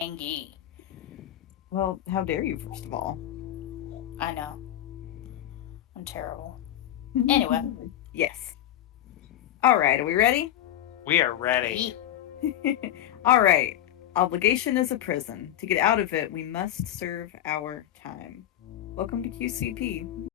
Angie. Well, how dare you, first of all? I know. I'm terrible. Anyway. Yes. All right, are we ready? We are ready. Yeet. All right. Obligation is a prison. To get out of it, we must serve our time. Welcome to QCP.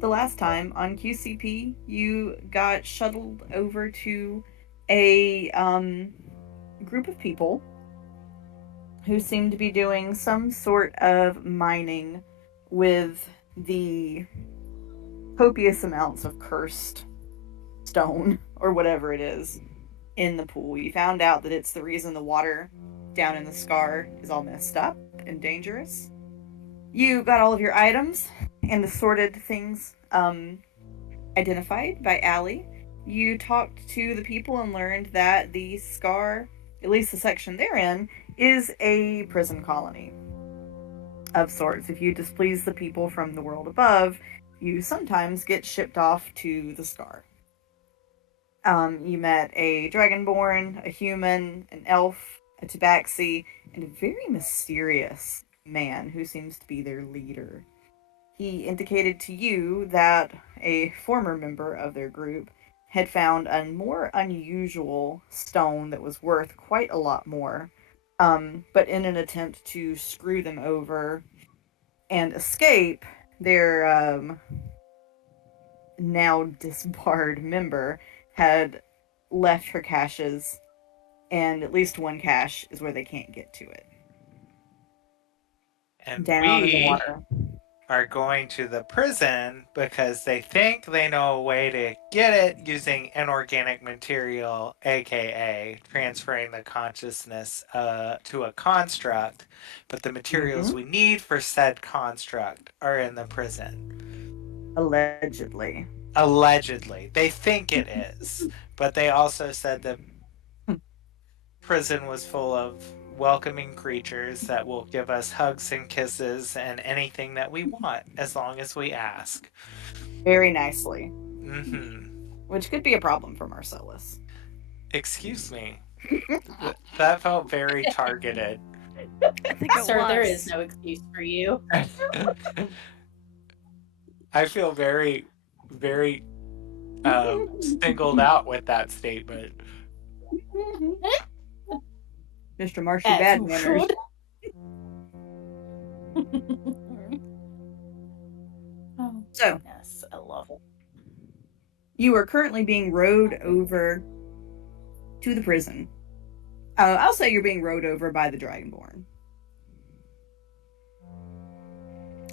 The last time on QCP, you got shuttled over to a group of people who seemed to be doing some sort of mining with the copious amounts of cursed stone or whatever it is in the pool. You found out that it's the reason the water down in the scar is all messed up and dangerous. You got all of your items and the sorted things identified by Allie. You talked to the people and learned that the scar, at least the section they're in, is a prison colony of sorts. If you displease the people from the world above, you sometimes get shipped off to the scar. You met a dragonborn, a human, an elf, a tabaxi, and a very mysterious man who seems to be their leader. He indicated to you that a former member of their group had found a more unusual stone that was worth quite a lot more. But in an attempt to screw them over and escape, their now disbarred member had left her caches, and at least one cache is where they can't get to it. And Down in the we water. are going to the prison because they think they know a way to get it using inorganic material, aka transferring the consciousness to a construct, but the materials Mm-hmm. we need for said construct are in the prison. Allegedly. Allegedly. They think it is, but they also said the prison was full of welcoming creatures that will give us hugs and kisses and anything that we want as long as we ask. Very nicely. Mm-hmm. Which could be a problem for Marcellus. Excuse me. That felt very targeted. I think it Sir, there is was. no excuse for you. I feel very, very singled out with that statement. Mr. Marshy As Bad you Manners. should. Oh, So, goodness. I love it. you are currently being rowed over to the prison. I'll say you're being rowed over by the Dragonborn.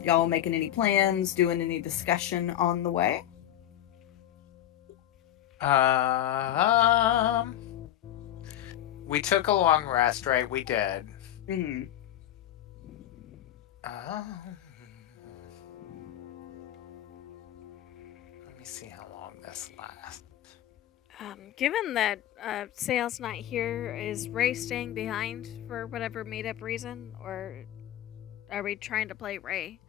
Y'all making any plans, doing any discussion on the way? Um, we took a long rest, right? We did. Mm. Let me see how long this lasts. Given that Sale's not here, is Ray staying behind for whatever made up reason, or are we trying to play Ray?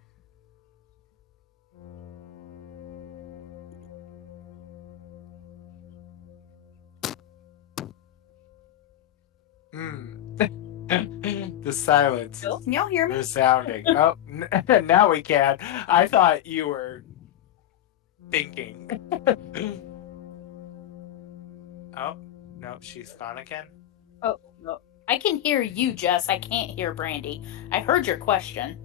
The silence is Can y'all hear me? resounding. Oh, now we can. I thought you were thinking. Oh, no, she's gone again. Oh, no. I can hear you, Jess. I can't hear Brandy. I heard your question.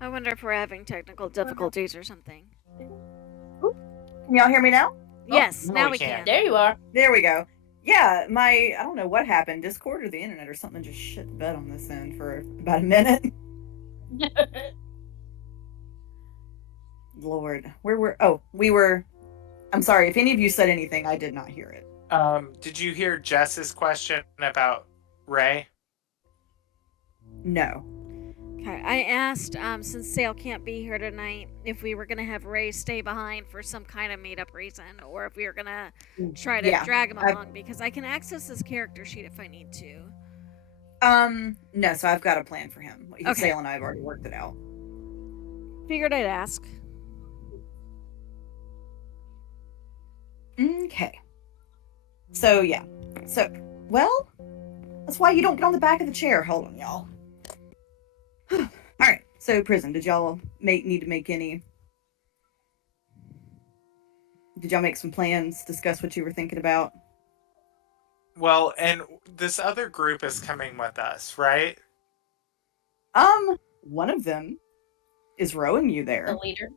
I wonder if we're having technical difficulties or something. Can y'all hear me now? Yes, no, now we we can't. can. There you are. There we go. Yeah, I don't know what happened. Discord or the internet or something just shit the bed on this end for about a minute. Lord, I'm sorry, if any of you said anything, I did not hear it. Did you hear Jess's question about Ray? No. Okay, I asked, since Sale can't be here tonight, if we were gonna have Ray stay behind for some kind of made-up reason, or if we were gonna try to Yeah, drag him along, because I can access his character sheet if I need to. No, so I've got a plan for him. Okay. Sale and I have already worked it out. Figured I'd ask. Okay. So, yeah. Well, that's why you don't get on the back of the chair. Hold on, y'all. Alright, so prison, did y'all need to make any... Did y'all make some plans, discuss what you were thinking about? Well, and this other group is coming with us, right? One of them is rowing you there. The leader.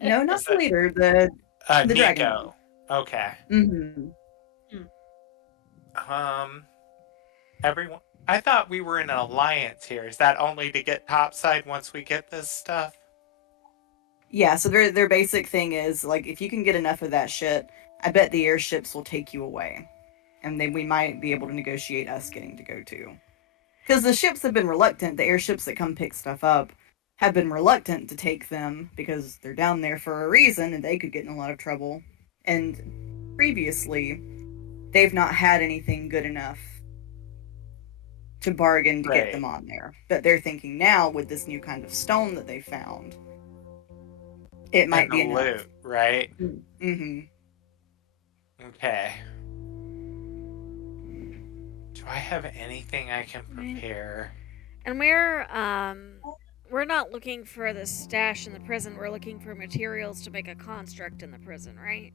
No, not Is the it- leader, the dragon one. Nico. Okay. Mm-hmm. Everyone. I thought we were in an alliance here. Is that only to get topside once we get this stuff? Yeah, so their basic thing is, like, if you can get enough of that shit, I bet the airships will take you away. And then we might be able to negotiate us getting to go too. Because the ships have been reluctant, the airships that come pick stuff up have been reluctant to take them because they're down there for a reason and they could get in a lot of trouble. And previously, they've not had anything good enough to bargain to get them on there. But they're thinking now, with this new kind of stone that they found, it might And be the enough. loot, right? Mm-hmm. Okay. Do I have anything I can prepare? And we're not looking for the stash in the prison. We're looking for materials to make a construct in the prison, right?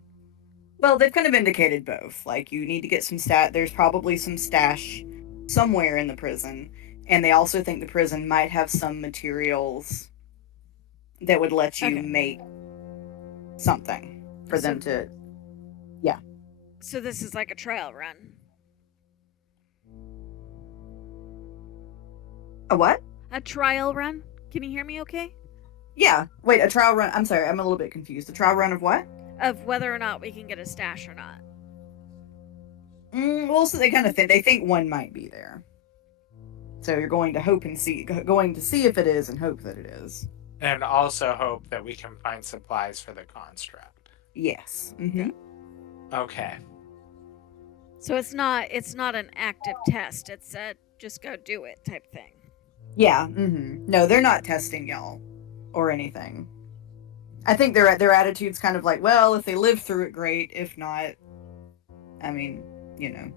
Well, they've kind of indicated both. Like, you need to get some there's probably some stash somewhere in the prison. And they also think the prison might have some materials that would let you make something for them to... Yeah. So this is like a trial run. A what? A trial run? Can you hear me okay? Yeah. Wait, a trial run... I'm sorry, I'm a little bit confused. A trial run of what? Of whether or not we can get a stash or not. Well, so they kind of think... They think one might be there. So you're going to hope and see... Going to see if it is and hope that it is. And also hope that we can find supplies for the construct. Yes. Mm-hmm. Okay. So it's not an active test. It's a just go do it type thing. Yeah. Mm-hmm. No, they're not testing y'all or anything. I think their attitude's kind of like, well, if they live through it, great. If not, I mean, you know,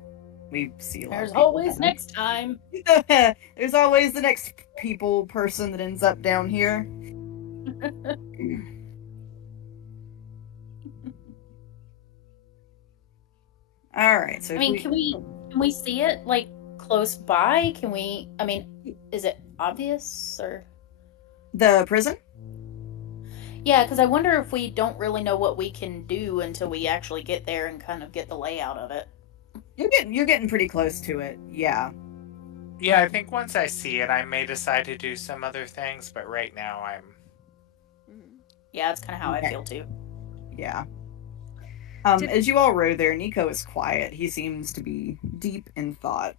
we see a lot. There's always next time. There's always the next person that ends up down here. All right. So I mean, can we see it like close by? Can we? I mean, is it obvious or the prison? Yeah, because I wonder if we don't really know what we can do until we actually get there and kind of get the layout of it. You're getting pretty close to it. Yeah. Yeah, I think once I see it, I may decide to do some other things, but right now I'm Yeah, that's kind of how I Okay. feel too. Yeah. Did- As you all row there, Nico is quiet. He seems to be deep in thought.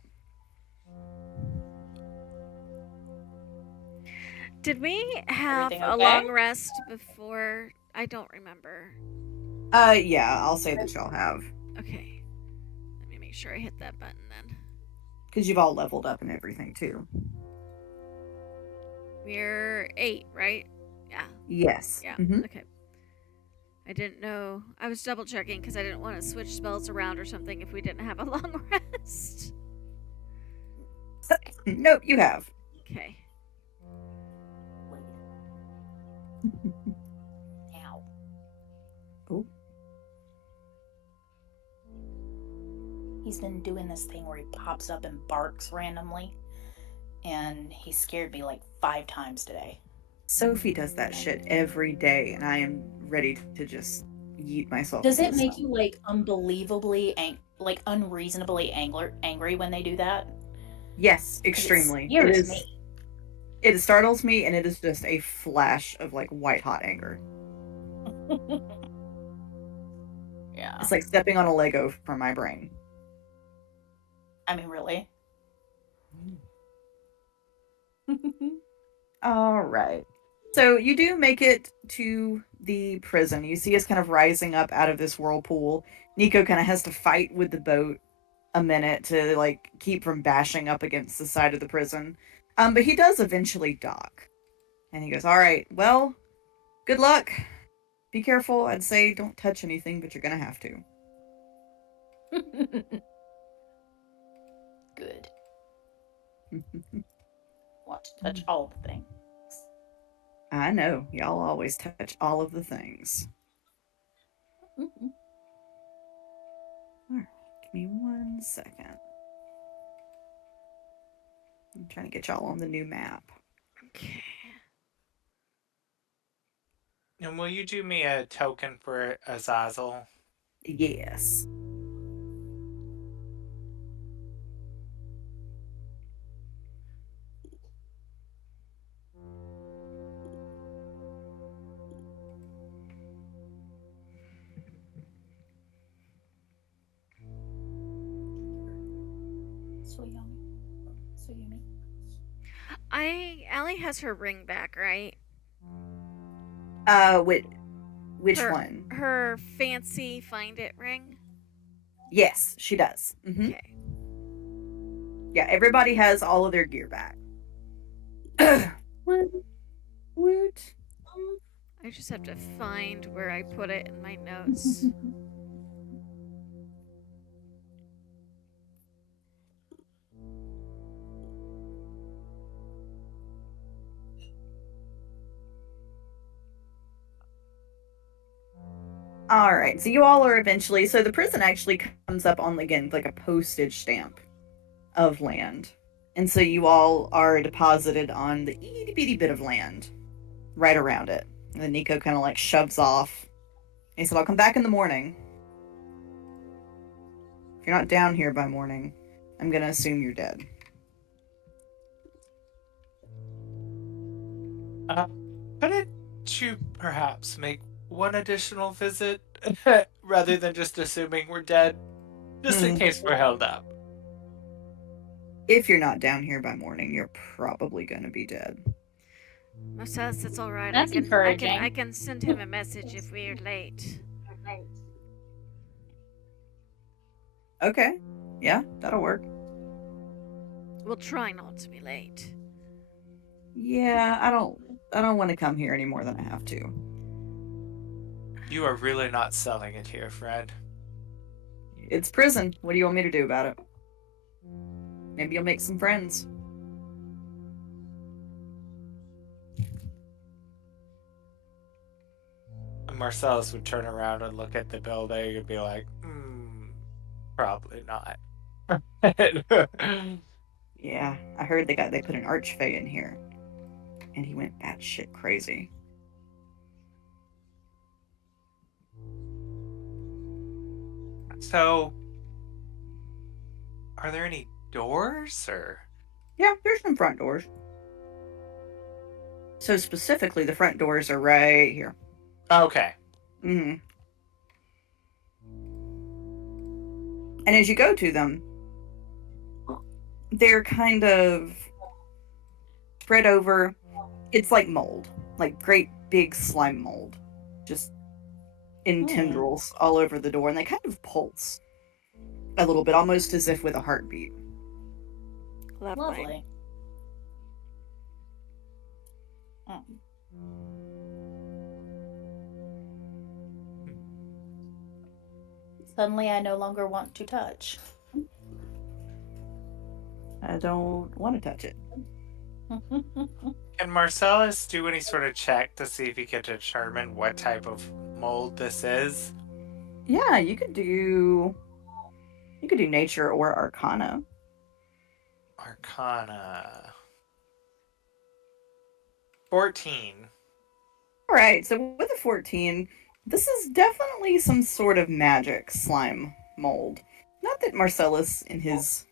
Did we have Everything a okay? long rest before? I don't remember. Yeah, I'll say that y'all have. Okay. Let me make sure I hit that button then. Because you've all leveled up and everything, too. We're 8, right? Yeah. Yes. Yeah. Mhm. Okay. I didn't know. I was double checking because I didn't want to switch spells around or something if we didn't have a long rest. Nope, you have. Okay. Ow. Oh. He's been doing this thing where he pops up and barks randomly, and he scared me like 5 times today. Sophie does that shit every day, and I am ready to just yeet myself. Does into it the make sun. you like unbelievably like unreasonably angry when they do that? Yes, 'Cause extremely. It scares me. It startles me, and it is just a flash of like white hot anger. Yeah. It's like stepping on a Lego from my brain. I mean, really. All right. So you do make it to the prison. You see us kind of rising up out of this whirlpool. Nico kind of has to fight with the boat a minute to like keep from bashing up against the side of the prison. But he does eventually dock. And he goes, "All right, well, good luck. Be careful. I'd say don't touch anything, but you're gonna have to." Good. Want to touch all the things. I know. Y'all always touch all of the things. All right, give me 1 second. I'm trying to get y'all on the new map. Okay. And will you do me a token for Azazel? Yes. So yummy. So yummy. Allie has her ring back, right? Which her, one? Her fancy find it ring. Yes, she does. Okay. Yeah, everybody has all of their gear back. Woot. I just have to find where I put it in my notes. All right, so you all are eventually. So the prison actually comes up on again like a postage stamp of land, and so you all are deposited on the itty bitty bit of land right around it. And then Nico kind of like shoves off. He said, "I'll come back in the morning. If you're not down here by morning, I'm gonna assume you're dead." Couldn't you perhaps make one additional visit rather than just assuming we're dead? Just in case we're held up. If you're not down here by morning, you're probably gonna be dead. Marcellus, it's all right. That's encouraging. I can send him a message if we're late. Okay. Yeah, that'll work. We'll try not to be late. Yeah, I don't want to come here any more than I have to. You are really not selling it here, Fred. It's prison. What do you want me to do about it? Maybe you'll make some friends. Marcellus would turn around and look at the building and be like, probably not. Yeah, I heard they put an archfey in here, and he went batshit crazy. So, are there any doors or? Yeah, there's some front doors. So specifically, the front doors are right here. Okay. Mm-hmm. And as you go to them, they're kind of spread over. It's like mold, like great big slime mold, just in tendrils all over the door, and they kind of pulse a little bit, almost as if with a heartbeat. Lovely. Mm. Suddenly, I no longer want to touch. I don't want to touch it. Can Marcellus do any sort of check to see if he can determine what type of mold this is? Yeah, you could do nature or arcana. Arcana. 14. All right, so with a 14, this is definitely some sort of magic slime mold. Not that Marcellus, in his,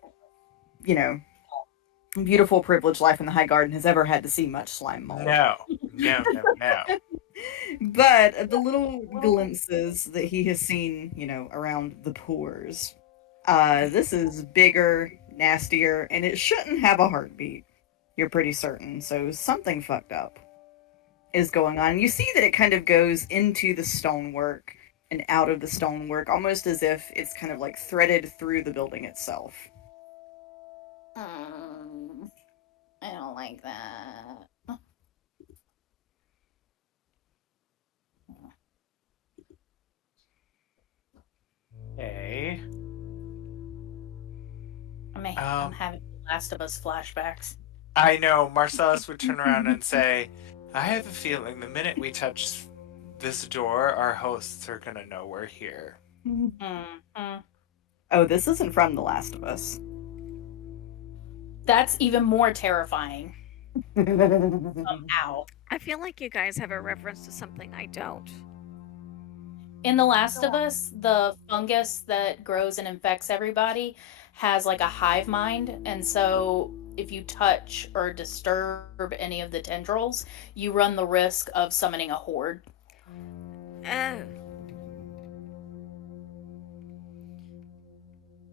beautiful privileged life in the High Garden, has ever had to see much slime mold. No. But the little glimpses that he has seen, around the pores, this is bigger, nastier, and it shouldn't have a heartbeat. You're pretty certain. So something fucked up is going on. You see that it kind of goes into the stonework and out of the stonework, almost as if it's kind of like threaded through the building itself. I don't like that. Okay. I'm having The Last of Us flashbacks. I know. Marcellus would turn around and say, I have a feeling the minute we touch this door, our hosts are going to know we're here. Mm-hmm. Oh, this isn't from The Last of Us. That's even more terrifying. Somehow. I feel like you guys have a reference to something I don't. In The Last of Us, the fungus that grows and infects everybody has like a hive mind, and so if you touch or disturb any of the tendrils, you run the risk of summoning a horde. Oh.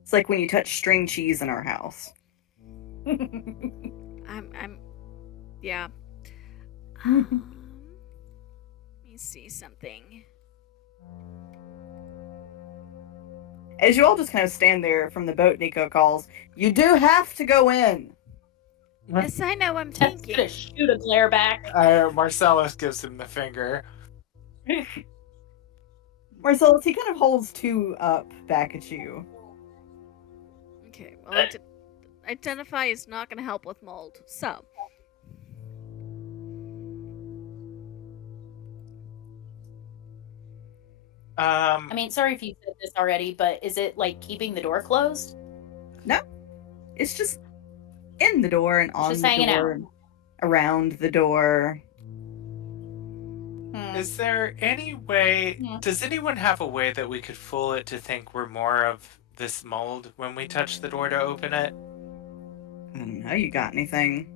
It's like when you touch string cheese in our house. Yeah. Let me see something. As you all just kind of stand there from the boat, Nico calls, you do have to go in. Yes, I know, I'm That's thinking. gonna shoot a glare back. Marcellus gives him the finger. Marcellus, he kind of holds two up back at you. Okay, well, identify is not going to help with mold, so. I mean, sorry if you said this already, but is it like keeping the door closed? No. It's just in the door and on just the hanging door out. and around the door. Is there any way... Does anyone have a way that we could fool it to think we're more of this mold when we touch the door to open it? I don't know, you got anything?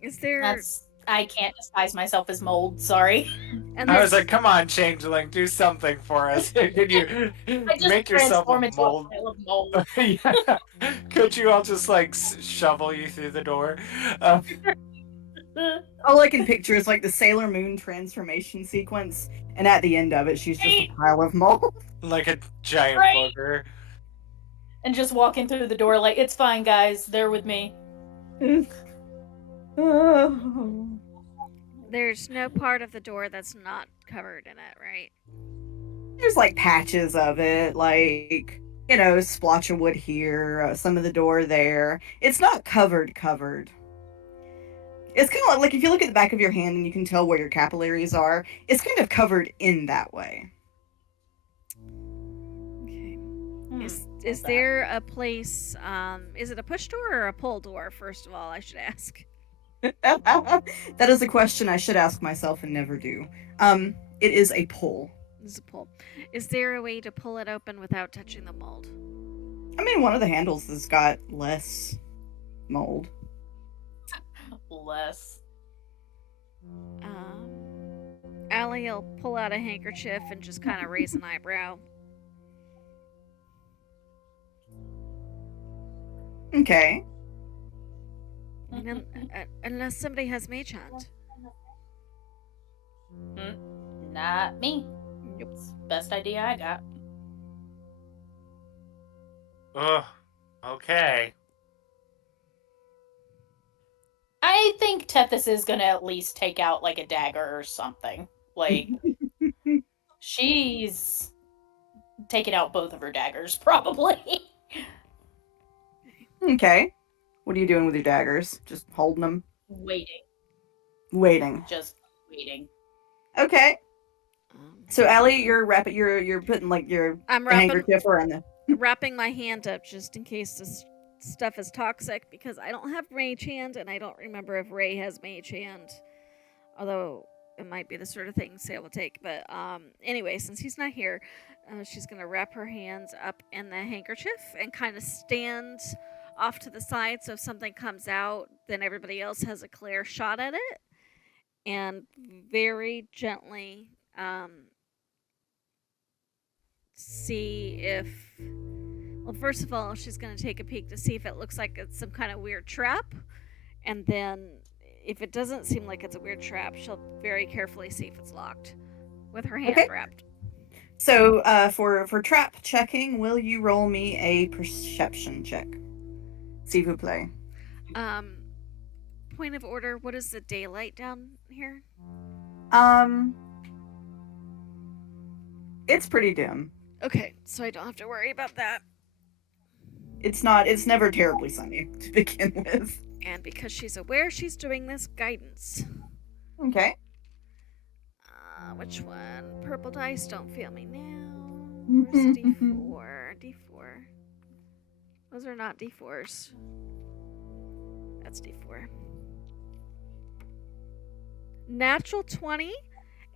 Is there... I can't disguise myself as mold, sorry. And I was like, come on, Changeling, do something for us. Could you make yourself a mold? Into a pile of mold. Yeah. Could you all just like shovel you through the door? All I can picture is like the Sailor Moon transformation sequence, and at the end of it, she's just a pile of mold. Like a giant booger. And just walking through the door like, it's fine, guys, they're with me. There's no part of the door that's not covered in it, right? There's like patches of it, like, splotch of wood here, some of the door there. It's not covered. It's kind of like if you look at the back of your hand and you can tell where your capillaries are, it's kind of covered in that way. Okay. Is there a place, is it a push door or a pull door, first of all, I should ask? That is a question I should ask myself and never do. It is a pull. It's a pull. Is there a way to pull it open without touching the mold? I mean, one of the handles has got less mold. Less. Allie will pull out a handkerchief and just kind of raise an eyebrow. Okay. And unless somebody has mage hand. Not me. Yep. It's the best idea I got. Ugh. Okay. I think Tethys is gonna at least take out like a dagger or something. Like she's taking out both of her daggers, probably. Okay. What are you doing with your daggers? Just holding them? Waiting. Waiting. Just waiting. Okay. So Allie, you're putting like your I'm handkerchief around the wrapping my hand up just in case this stuff is toxic because I don't have mage hand and I don't remember if Ray has mage hand. Although it might be the sort of thing Sale will take. But anyway, since he's not here, she's going to wrap her hands up in the handkerchief and kind of stand off to the side so if something comes out, then everybody else has a clear shot at it. And very gently see if... Well, first of all, she's going to take a peek to see if it looks like it's some kind of weird trap. And then if it doesn't seem like it's a weird trap, she'll very carefully see if it's locked with her hand wrapped. So for trap checking, will you roll me a perception check? S'il vous plaît. Point of order, what is the daylight down here? It's pretty dim. Okay, so I don't have to worry about that. It's never terribly sunny to begin with. And because she's aware she's doing this, guidance. Okay. Which one? Purple dice, don't fail me now. Where's D4? D4. Those are not D4s. That's D4. Natural 20.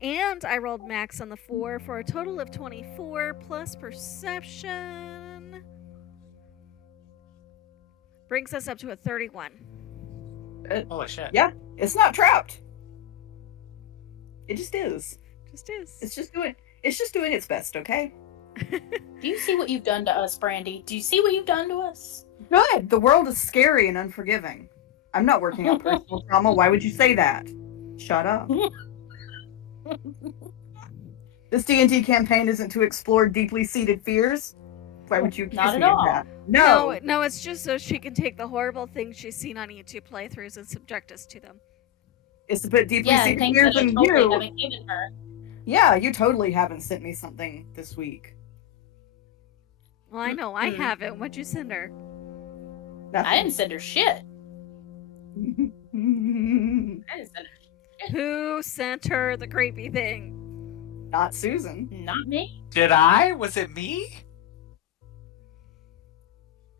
And I rolled max on the 4 for a total of 24 plus perception. Brings us up to a 31. Holy shit. Yeah, it's not trapped. It just is. Just is. It's just doing its best, okay? Do you see what you've done to us, Brandy? Do you see what you've done to us? Good. The world is scary and unforgiving. I'm not working on personal trauma. Why would you say that? Shut up. This D&D campaign isn't to explore deeply seated fears. Why would you accuse Not at me of all. that? No, it's just so she can take the horrible things she's seen on YouTube playthroughs and subject us to them. It's to put deeply seated things fears that I in totally you. haven't given her. Yeah, you totally haven't sent me something this week. Well, I know I haven't. What'd you send her? Nothing. I didn't send her shit. I didn't send her. Who sent her the creepy thing? Not Susan. Not me. Did I? Was it me?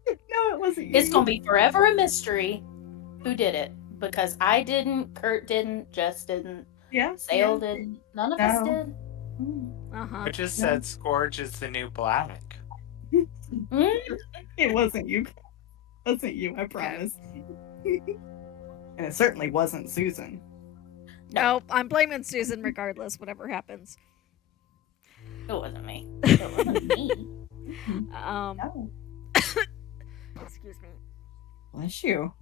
No, it wasn't you. It's gonna be forever a mystery who did it. Because I didn't, Kurt didn't, Jess didn't, Yeah. Sale didn't, none of us did. Uh-huh. I just said Scourge is the new black. It wasn't you. It wasn't you, I promise. And it certainly wasn't Susan. No, I'm blaming Susan regardless, whatever happens. It wasn't me. It wasn't me. No. Excuse me. Bless you.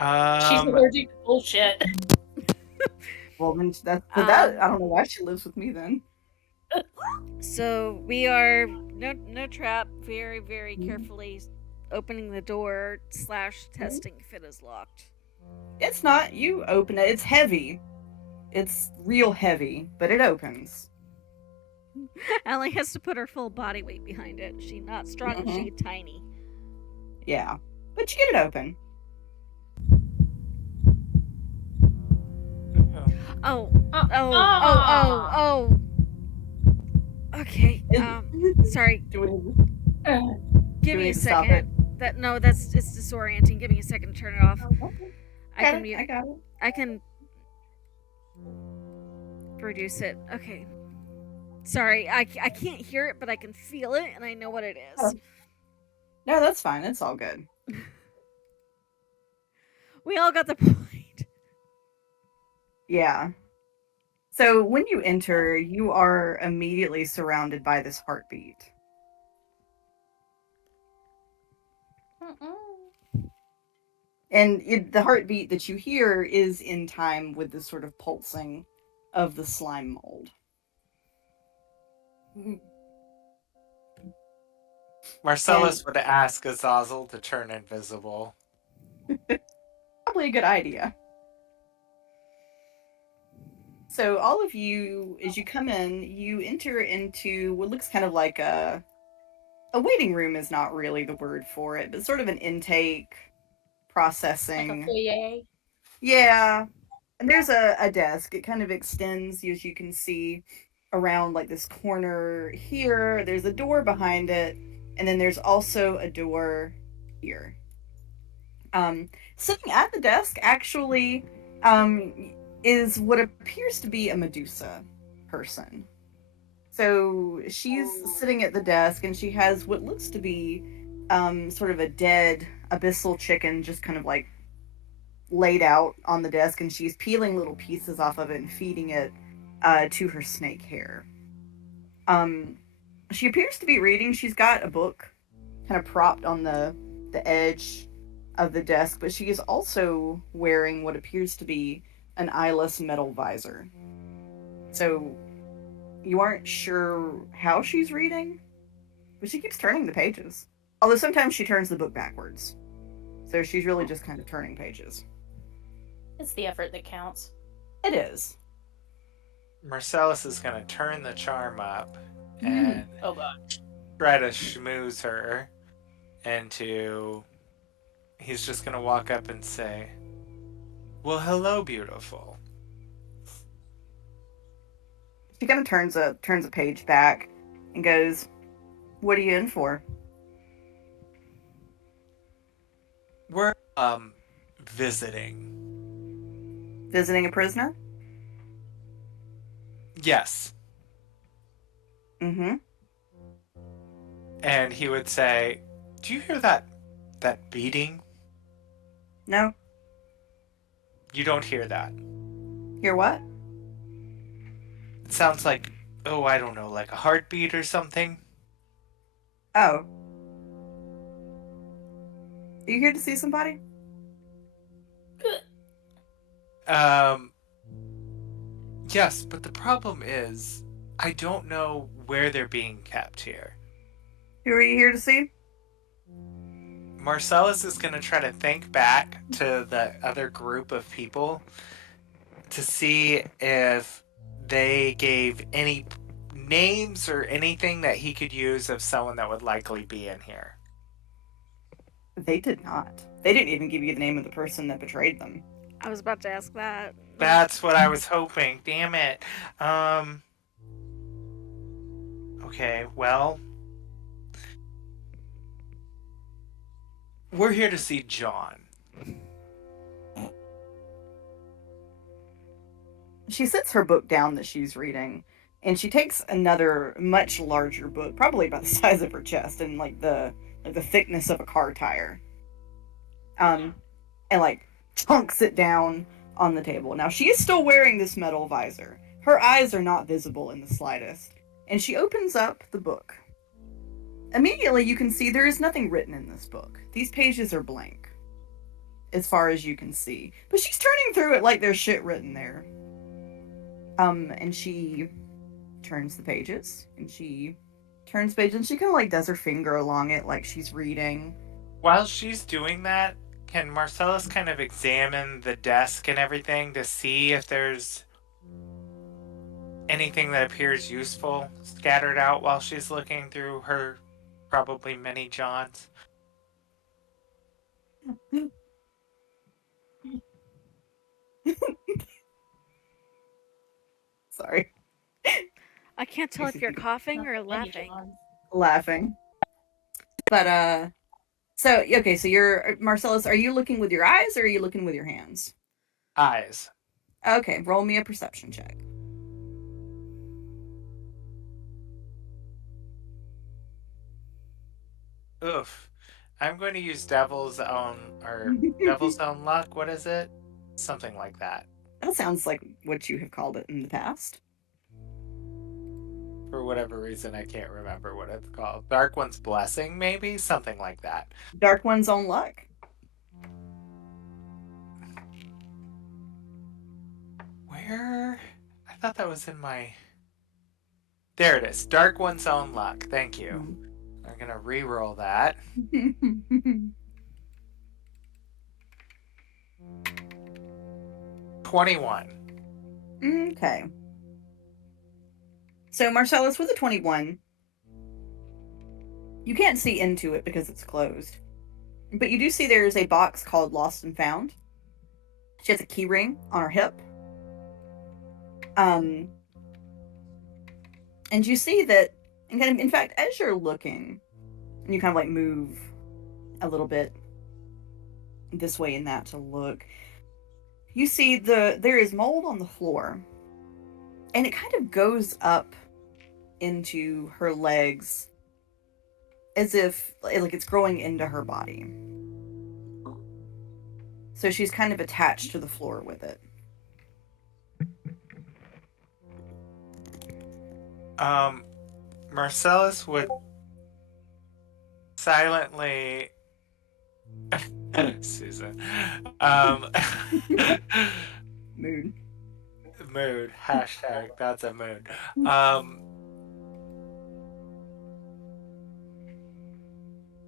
She's allergic to bullshit. Well, then that I don't know why she lives with me then. So we are no trap, very, very carefully opening the door / testing if it is locked. It's not. You open it. It's heavy. It's real heavy, but it opens. Allie has to put her full body weight behind it. She's not strong, she's tiny. Yeah. But you get it open. Oh. Okay. Sorry. Give me a second. It's disorienting. Give me a second to turn it off. I got it. I can reduce it. Okay. Sorry, I can't hear it, but I can feel it, and I know what it is. Oh. No, that's fine. It's all good. We all got the point. Yeah. So when you enter, you are immediately surrounded by this heartbeat. And the heartbeat that you hear is in time with the sort of pulsing of the slime mold. Marcellus would ask Azazel to turn invisible. Probably a good idea. So all of you, as you come in, you enter into what looks kind of like a waiting room is not really the word for it, but sort of an intake Like a processing. foyer. Yeah. And there's a desk. It kind of extends, as you can see, around like this corner here. There's a door behind it, and then there's also a door here. Sitting at the desk actually is what appears to be a Medusa person. So she's sitting at the desk and she has what looks to be sort of a dead abyssal chicken just kind of like laid out on the desk, and she's peeling little pieces off of it and feeding it to her snake hair. Um, she appears to be reading. She's got a book kind of propped on the edge of the desk, but she is also wearing what appears to be an eyeless metal visor. So you aren't sure how she's reading, but she keeps turning the pages. Although sometimes she turns the book backwards. So she's really just kind of turning pages. It's the effort that counts. It is. Marcellus is going to turn the charm up and Oh god. try to schmooze her into. He's just going to walk up and say, "Well, hello, beautiful." She kind of turns a page back and goes, "What are you in for?" We're visiting. Visiting a prisoner? Yes. Mm-hmm. And he would say, "Do you hear that beating?" No. You don't hear that. Hear what? It sounds like, oh, I don't know, like a heartbeat or something. Oh. Are you here to see somebody? Yes, but the problem is, I don't know where they're being kept here. Who are you here to see? Marcellus is going to try to think back to the other group of people to see if they gave any names or anything that he could use of someone that would likely be in here. They did not. They didn't even give you the name of the person that betrayed them. I was about to ask that. That's what I was hoping. Damn it. Okay, well, we're here to see John. She sets her book down that she's reading, and she takes another much larger book, probably about the size of her chest and like the thickness of a car tire. And like chunks it down on the table. Now she is still wearing this metal visor. Her eyes are not visible in the slightest, and she opens up the book. Immediately, you can see there is nothing written in this book. These pages are blank, as far as you can see. But she's turning through it like there's shit written there. And she turns the pages, and she turns pages, and she kind of like does her finger along it like she's reading. While she's doing that, can Marcellus kind of examine the desk and everything to see if there's anything that appears useful scattered out while she's looking through her probably many Johns? Sorry. I can't tell if you're coughing or laughing. Laughing. But so okay, so you're Marcellus, are you looking with your eyes or are you looking with your hands? Eyes. Okay, roll me a perception check. Oof. I'm going to use Devil's Own, or Devil's Own Luck, what is it? Something like that. That sounds like what you have called it in the past. For whatever reason, I can't remember what it's called. Dark One's Blessing, maybe? Something like that. Dark One's own luck. Where? I thought that was in my... There it is. Dark One's Own Luck. Thank you. I'm going to re-roll that. 21. Okay. So Marcellus with a 21. You can't see into it because it's closed. But you do see there's a box called Lost and Found. She has a key ring on her hip. And you see that, and kind of, in fact, as you're looking, and you kind of like move a little bit this way and that to look, you see there is mold on the floor, and it kind of goes up into her legs as if like it's growing into her body. So she's kind of attached to the floor with it. Marcellus would silently... Susan. Mood. Mood. Hashtag. That's a mood.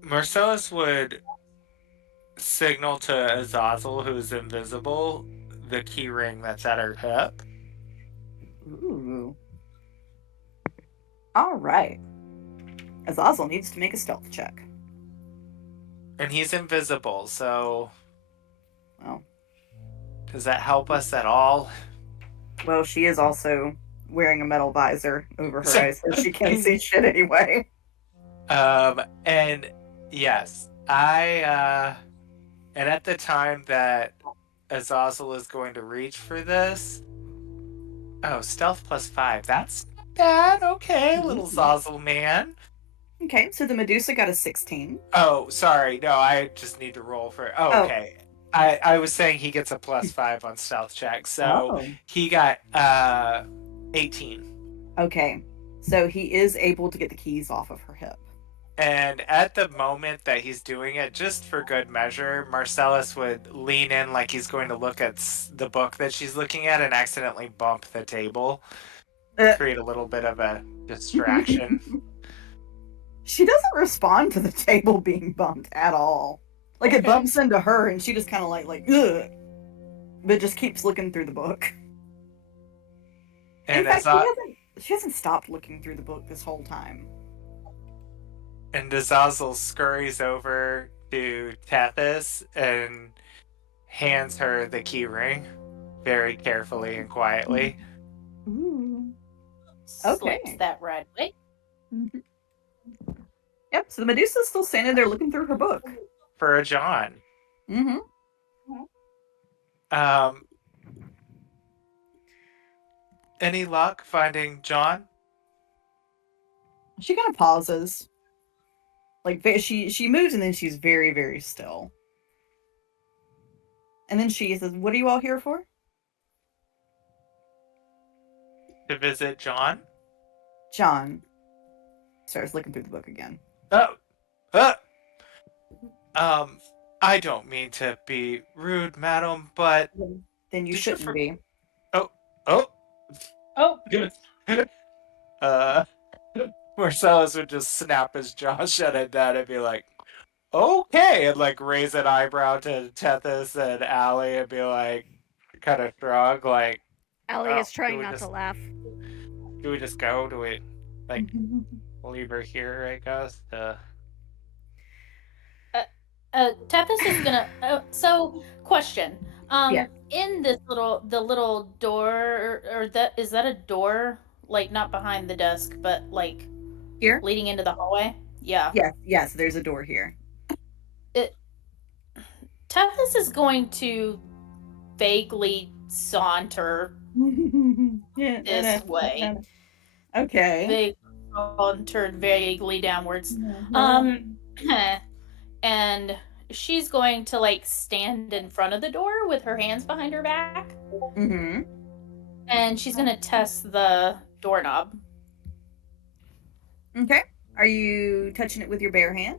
Marcellus would signal to Azazel, who's invisible, the key ring that's at her hip. Ooh. All right. Azazel needs to make a stealth check. And he's invisible, so... Well. Does that help us at all? Well, she is also wearing a metal visor over her eyes, so she can't see shit anyway. And yes, and at the time that Azazel is going to reach for this... Oh, stealth +5. That's not bad. Okay, little Zazel man. Okay, so the Medusa got a 16. Oh, sorry. No, I just need to roll for... Oh, okay. I was saying he gets a +5 on stealth check, so he got 18. Okay, so he is able to get the keys off of her hip. And at the moment that he's doing it, just for good measure, Marcellus would lean in like he's going to look at the book that she's looking at and accidentally bump the table. Create a little bit of a distraction. She doesn't respond to the table being bumped at all. Like, it bumps into her and she just kind of like, ugh. But just keeps looking through the book. And in fact, she hasn't stopped looking through the book this whole time. And Azazel scurries over to Tethys and hands her the key ring very carefully and quietly. Ooh. Okay. Slips that right away. Mm-hmm. Yep, so the Medusa's still standing there looking through her book. For a John. Mm-hmm. Any luck finding John? She kind of pauses. Like, she moves and then she's very, very still. And then she says, "What are you all here for?" To visit John? John starts looking through the book again. I don't mean to be rude, madam, but... Then you shouldn't be. Oh! Marcellus would just snap his jaw shut at that and be like, okay, and like raise an eyebrow to Tethys and Allie and be like, kind of shrug, like... Allie is trying not to laugh. Do we just go? Do we, like, leave her here, I guess? Tethys is gonna... so, question. Yeah. In this little door, or that, is that a door? Like, not behind the desk, but, like... Here? Leading into the hallway? Yeah. Yes, there's a door here. Tethys is going to vaguely saunter this way. Okay. Sauntered vaguely downwards. And she's going to like stand in front of the door with her hands behind her back. Mm-hmm. And she's gonna test the doorknob. Okay. Are you touching it with your bare hand?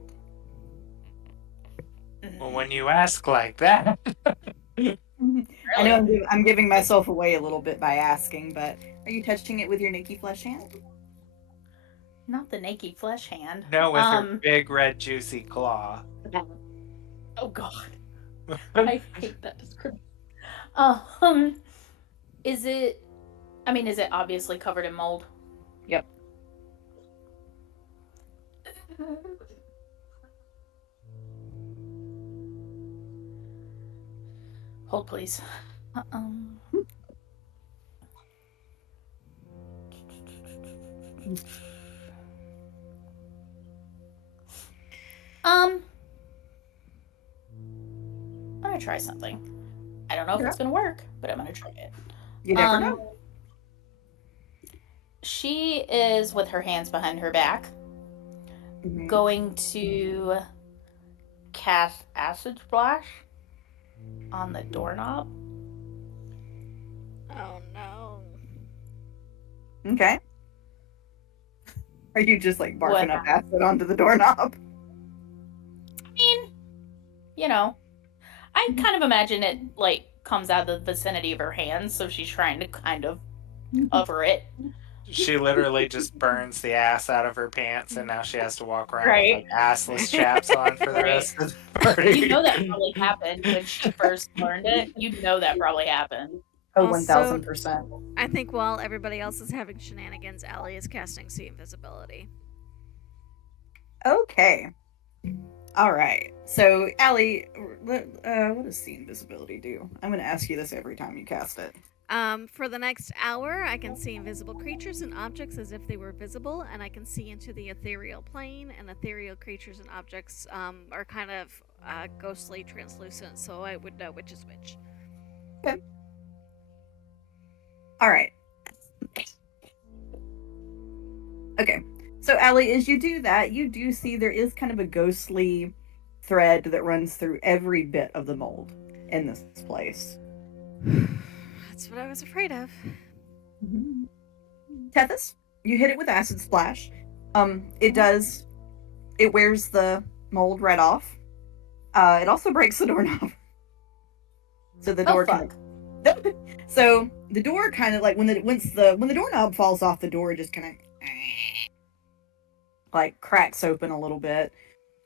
Well, when you ask like that. I know I'm giving myself away a little bit by asking, but are you touching it with your naked flesh hand? Not the naked flesh hand. No, with her big red juicy claw. Oh god. I hate that description. Is it is it obviously covered in mold? Yep. Hold please. I'm gonna try something. I don't know if it's gonna work, but I'm gonna try it. You never know. She is with her hands behind her back, going to cast acid splash on the doorknob. Oh no. Okay. Are you just like barfing up acid onto the doorknob? I mean, you know, I kind of imagine it like comes out of the vicinity of her hands, so she's trying to kind of cover it. She literally just burns the ass out of her pants, and now she has to walk around Right. with like assless chaps on for the rest of the party. You know that probably happened when she first learned it. You know that probably happened. Oh, 1000%. I think while everybody else is having shenanigans, Allie is casting See Invisibility. Okay. All right. So, Allie, what does See Invisibility do? I'm going to ask you this every time you cast it. For the next hour, I can see invisible creatures and objects as if they were visible, and I can see into the ethereal plane, and ethereal creatures and objects are kind of ghostly, translucent, so I would know which is which. Okay. All right. Okay. So, Allie, as you do that, you do see there is kind of a ghostly thread that runs through every bit of the mold in this place. That's what I was afraid of. Tethys, you hit it with acid splash. It wears the mold right off. It also breaks the doorknob. So the door so the door kind of like when the doorknob falls off, the door just kind of like cracks open a little bit.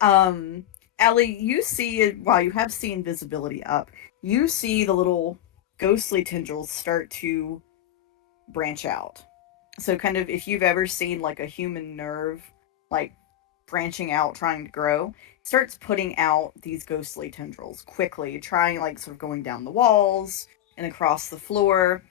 Allie, you see it while you have See Invisibility up. You see the little ghostly tendrils start to branch out. So kind of if you've ever seen like a human nerve like branching out trying to grow, starts putting out these ghostly tendrils quickly, trying like sort of going down the walls and across the floor.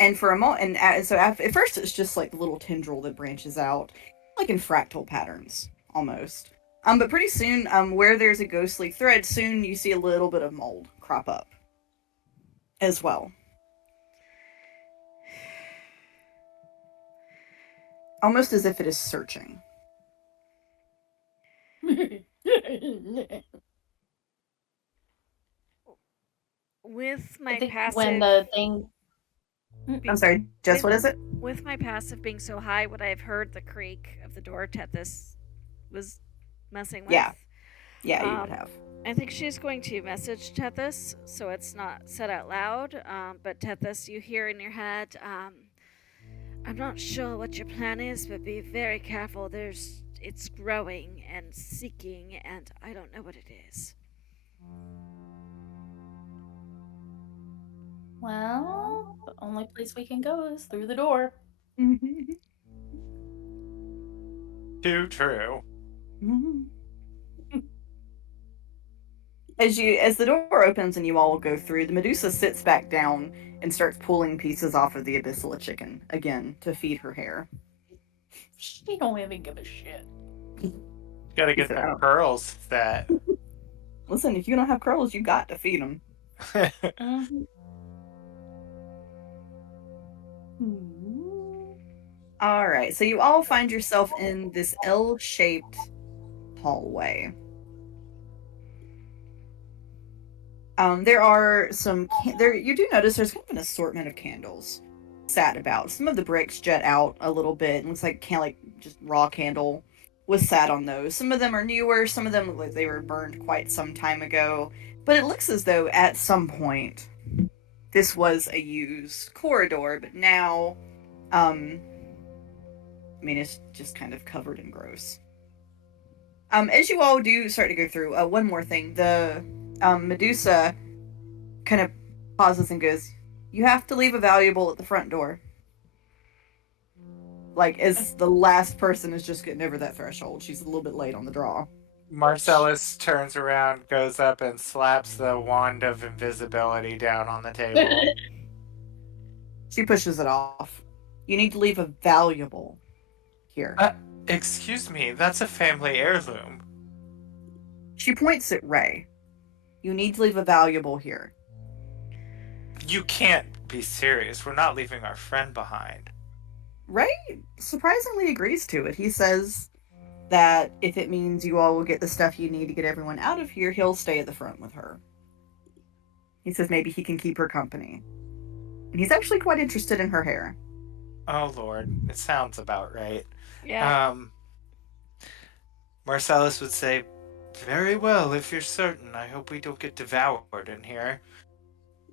And for a moment, and so at first it's just like the little tendril that branches out, like in fractal patterns almost. But pretty soon, where there's a ghostly thread, soon you see a little bit of mold crop up as well. Almost as if it is searching. With my passive... When the thing... I'm sorry, Jess, what is it? With my passive being so high, would I have heard the creak of the door Tethys was messing with? Yeah, you would have. I think she's going to message Tethys, so it's not said out loud, but Tethys, you hear in your head, I'm not sure what your plan is, but be very careful. It's growing and seeking, and I don't know what it is. Well, the only place we can go is through the door. Too true. As the door opens and you all go through, the Medusa sits back down and starts pulling pieces off of the abyssal chicken again to feed her hair. She don't even give a shit. Gotta get the curls that. Listen, if you don't have curls, you got to feed them. All right, so you all find yourself in this L-shaped hallway. There are some there. You do notice there's kind of an assortment of candles sat about. Some of the bricks jet out a little bit. It looks like just raw candle was sat on those. Some of them are newer. Some of them look like they were burned quite some time ago. But it looks as though at some point this was a used corridor, but now, I mean, it's just kind of covered in gross. As you all do start to go through, one more thing. The Medusa kind of pauses and goes, "You have to leave a valuable at the front door." Like, as the last person is just getting over that threshold. She's a little bit late on the draw. Marcellus turns around, goes up, and slaps the wand of invisibility down on the table. She pushes it off. "You need to leave a valuable here." Excuse me, that's a family heirloom. She points at Ray. "You need to leave a valuable here." You can't be serious. We're not leaving our friend behind. Ray surprisingly agrees to it. He says that if it means you all will get the stuff you need to get everyone out of here, he'll stay at the front with her. He says maybe he can keep her company. And he's actually quite interested in her hair. Oh Lord, it sounds about right. Yeah. Marcellus would say, "Very well, if you're certain. I hope we don't get devoured in here.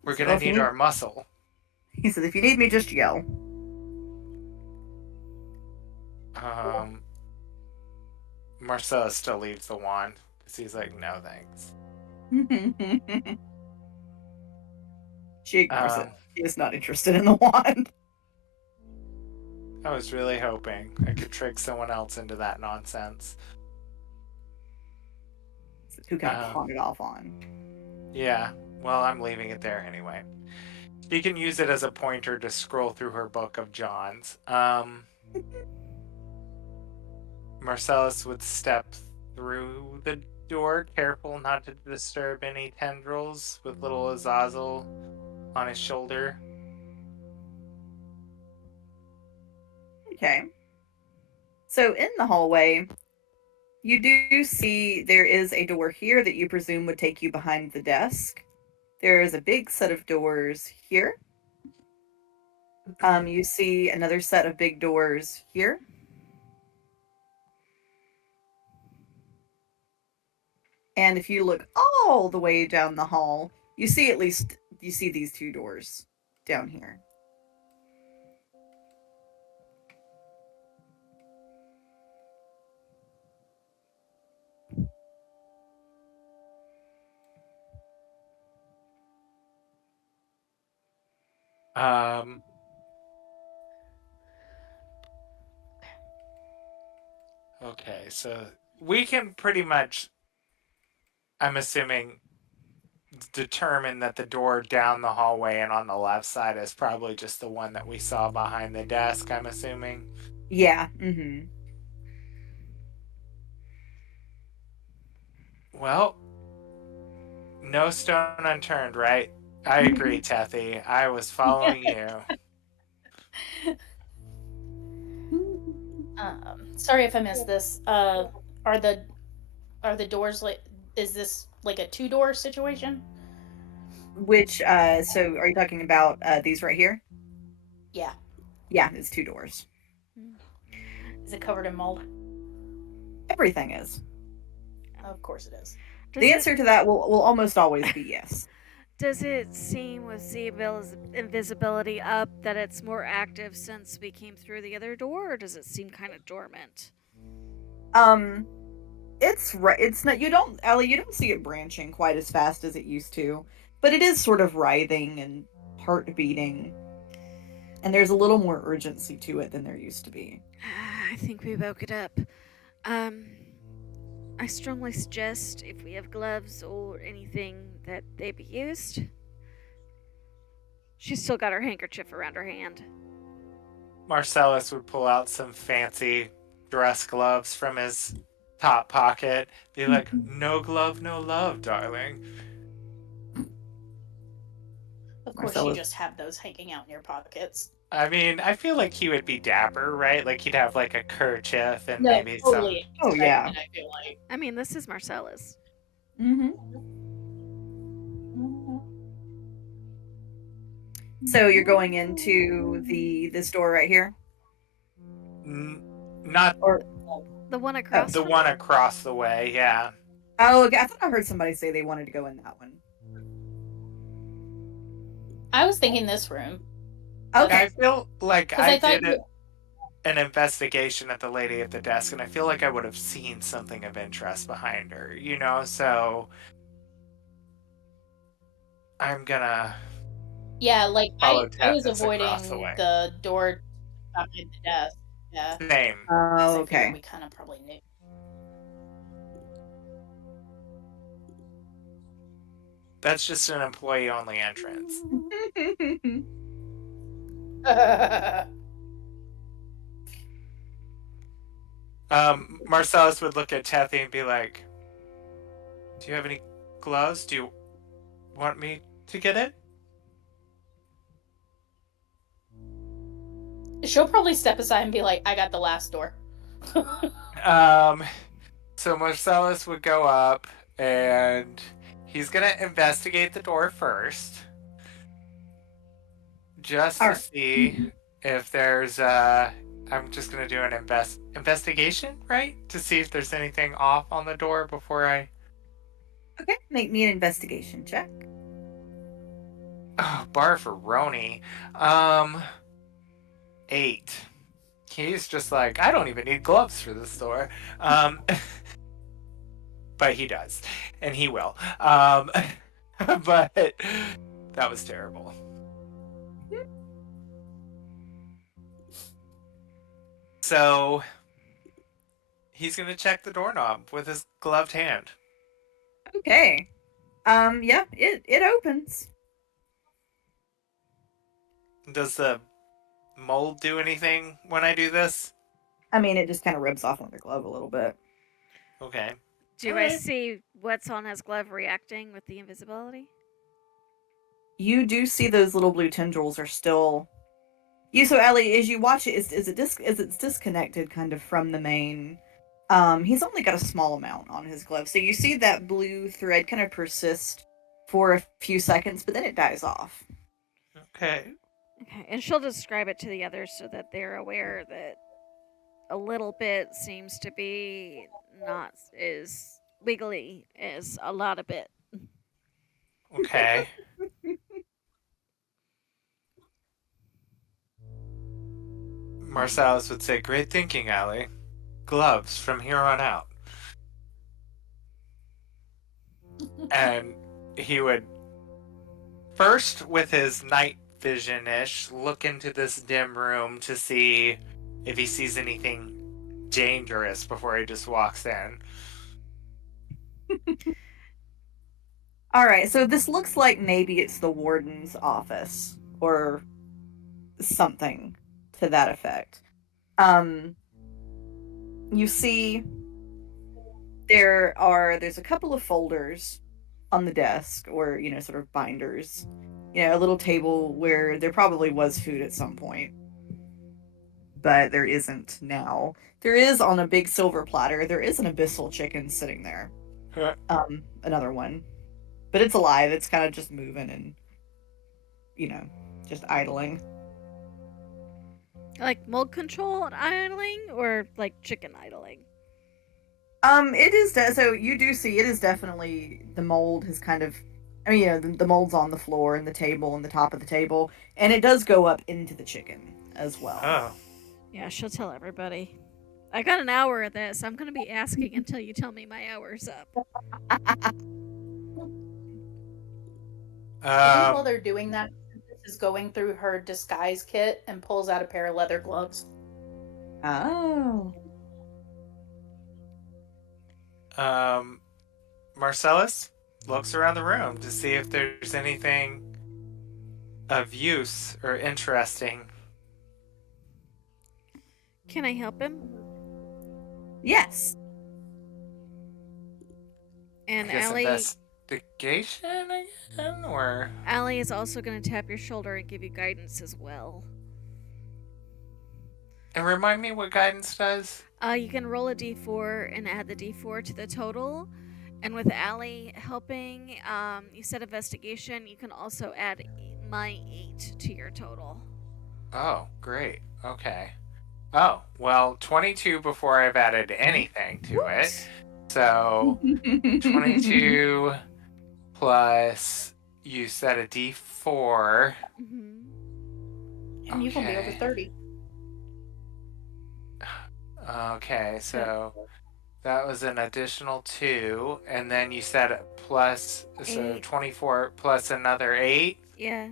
We're So gonna if you need our muscle." He says, "If you need me, just yell." Marcellus still leaves the wand because he's like, "No thanks." She ignores it. She is not interested in the wand. I was really hoping I could trick someone else into that nonsense. Who can I pawn it off on? Yeah, well, I'm leaving it there anyway. She can use it as a pointer to scroll through her book of Johns. Marcellus would step through the door, careful not to disturb any tendrils, with little Azazel on his shoulder. Okay. So in the hallway, you do see there is a door here that you presume would take you behind the desk. There is a big set of doors here. You see another set of big doors here. And if you look all the way down the hall, you see these two doors down here. Okay, so we can pretty much, I'm assuming, determine that the door down the hallway and on the left side is probably just the one that we saw behind the desk, I'm assuming. Yeah. Well, no stone unturned, right? I agree, Tethy. I was following you. Sorry if I missed this. Are the doors like? Is this like a two-door situation? Which so are you talking about these right here? Yeah. Yeah, it's two doors. Is it covered in mold? Everything is. Of course it is. The answer to that will almost always be yes. Does it seem with the invisibility up that it's more active since we came through the other door, or does it seem kind of dormant? It's not, you don't, Ellie, you don't see it branching quite as fast as it used to, but it is sort of writhing and heart beating. And there's a little more urgency to it than there used to be. I think we woke it up. I strongly suggest if we have gloves or anything that they be used. She's still got her handkerchief around her hand. Marcellus would pull out some fancy dress gloves from his top pocket, be like, "No glove, no love, darling." Of course, you just have those hanging out in your pockets. I mean, I feel like he would be dapper, right? Like he'd have like a kerchief and No, maybe totally. Oh, yeah. I feel like. I mean, this is Marcellus. Mm-hmm. So you're going into this door right here? Not Or The one across the from one it? across the way, yeah. oh, okay. I thought I heard somebody say they wanted to go in that one. I was thinking this room. Okay. I feel like Because I I thought did an investigation at the lady at the desk, and I feel like I would have seen something of interest behind her, you know? So I'm gonna yeah, like follow I was Tethys across the avoiding way. the door behind the desk. Yeah, Same. because Oh, I figured okay. we kind of probably knew. That's just an employee only entrance. Marcellus would look at Tethy and be like, "Do you have any gloves? Do you want me to get it?" She'll probably step aside and be like, "I got the last door." Um, so Marcellus would go up and he's gonna investigate the door first, just All to right. see if there's I'm just gonna do an investigation, right? To see if there's anything off on the door before I. Okay. Make me an investigation check. Oh, bar for Roni. 8. He's just like, I don't even need gloves for this store. But he does, and he will. But that was terrible. So he's gonna check the doorknob with his gloved hand. Okay. Yeah, it opens. Does the mold do anything when I do this? I mean, it just kind of rubs off on the glove a little bit. Okay. Do All I right. see what's on his glove reacting with the invisibility? You do see those little blue tendrils are still. So Ellie, as you watch it, is it's disconnected kind of from the main. He's only got a small amount on his glove, so you see that blue thread kind of persist for a few seconds, but then it dies off. Okay. Okay, and she'll describe it to the others so that they're aware that a little bit seems to be not as wiggly as a lot of bit. Okay. Marsalis would say, "Great thinking, Allie. Gloves from here on out." And he would first, with his night vision ish, look into this dim room to see if he sees anything dangerous before he just walks in. All right, so this looks like maybe it's the warden's office or something to that effect. You see there's a couple of folders on the desk or, sort of binders. A little table where there probably was food at some point, but there isn't now. There is on a big silver platter. There is an abyssal chicken sitting there. Another one. But it's alive. It's kind of just moving and, just idling. Like mold control idling or like chicken idling? It is so you do see it is definitely the mold has kind of. I mean, the mold's on the floor and the table and the top of the table, and it does go up into the chicken as well. Oh. Yeah, she'll tell everybody. I got an hour of this. I'm going to be asking until you tell me my hour's up. I think while they're doing that, this is going through her disguise kit and pulls out a pair of leather gloves. Oh. Marcellus looks around the room to see if there's anything of use or interesting. Can I help him? Yes. And I guess Allie, investigation again, or Allie is also going to tap your shoulder and give you guidance as well. and remind me what guidance does. You can roll a d4 and add the d4 to the total. And with Allie helping, you said investigation. You can also add my 8 to your total. Oh, great. Okay. Oh, well, 22 before I've added anything to it. Whoops. So 22 plus, you said a D4. Mm-hmm. And you gonna be over Okay. 30. Okay, so that was an additional 2. And then you said plus, so 8. 24 plus another 8. Yeah.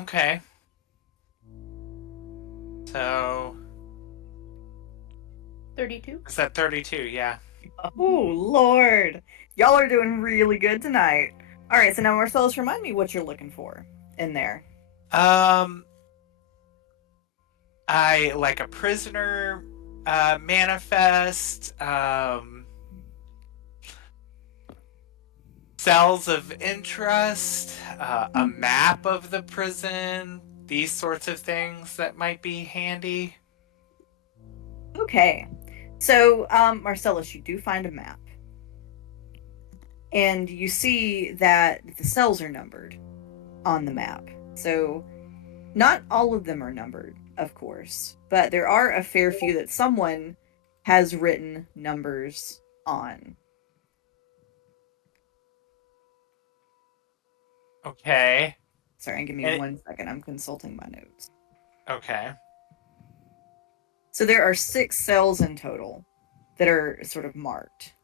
Okay. So 32. is that 32? Yeah. Oh, Lord. Y'all are doing really good tonight. All right, so now Marcellus, remind me what you're looking for in there. I like a prisoner manifest, cells of interest, a map of the prison, these sorts of things that might be handy. Okay. So, Marcellus, you do find a map. And you see that the cells are numbered on the map. So, not all of them are numbered, of course, but there are a fair few that someone has written numbers on. Okay. Sorry, give me And 1 second. I'm consulting my notes. okay. So there are 6 cells in total that are sort of marked.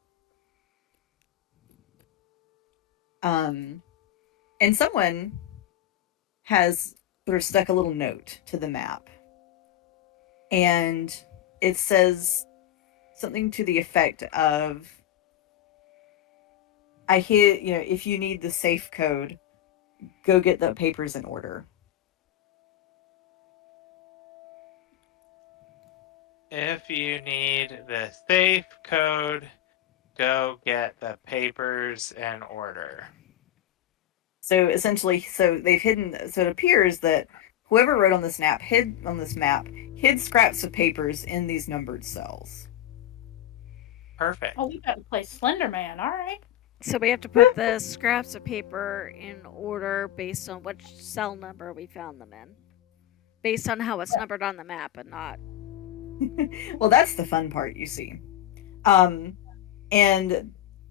And someone has sort of stuck a little note to the map. And it says something to the effect of, I hit, if you need the safe code, go get the papers in order. If you need the safe code, go get the papers in order. So essentially, so they've hidden, so it appears that whoever wrote on this map hid scraps of papers in these numbered cells. Perfect. Oh, we got to play Slender Man. All right. So we have to put the scraps of paper in order based on which cell number we found them in. Based on how it's numbered on the map and not. Well, that's the fun part, you see. And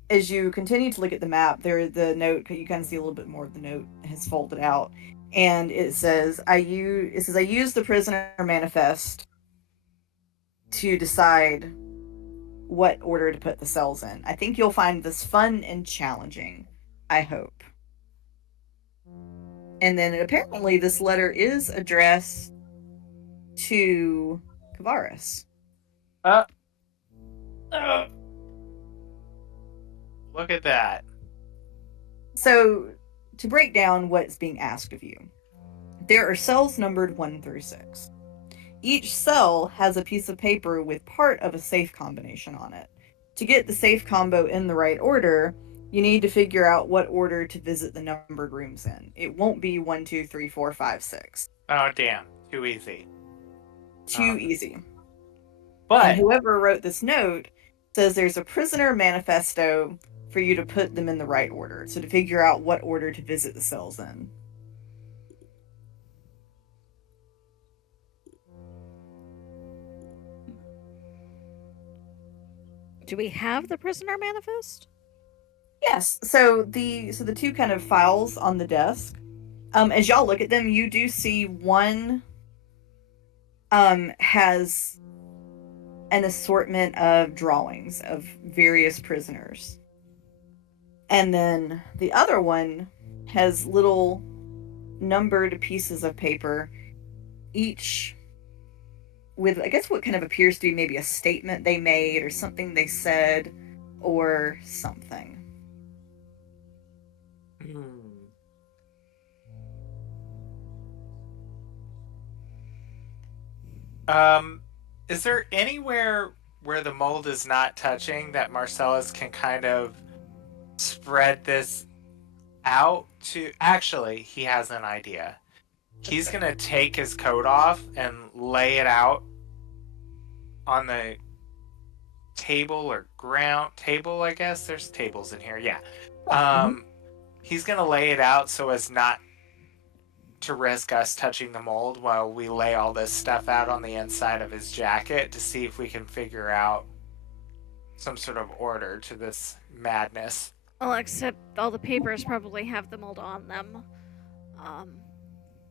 as you continue to look at the map, the note, you kind of see a little bit more of the note has folded out, and it says, I use the prisoner manifest to decide what order to put the cells in. I think you'll find this fun and challenging. I hope. And then apparently this letter is addressed to Kavaris. Look at that. So, to break down what's being asked of you, there are cells numbered 1 through 6. Each cell has a piece of paper with part of a safe combination on it. To get the safe combo in the right order, you need to figure out what order to visit the numbered rooms in. It won't be 1, 2, 3, 4, 5, 6. Oh, damn. Too easy. Too easy. But And whoever wrote this note says there's a prisoner manifesto for you to put them in the right order. So to figure out what order to visit the cells in. Do we have the prisoner manifest? Yes. So the two kind of files on the desk. As y'all look at them, you do see one has an assortment of drawings of various prisoners. And then the other one has little numbered pieces of paper, each with, I guess, what kind of appears to be maybe a statement they made or something they said or something. Is there anywhere where the mold is not touching that Marcellus can kind of spread this out to? Actually, he has an idea. He's gonna take his coat off and lay it out on the table or ground table, I guess. There's tables in here, yeah. He's gonna lay it out so as not to risk us touching the mold while we lay all this stuff out on the inside of his jacket to see if we can figure out some sort of order to this madness. Well, except all the papers probably have the mold on them.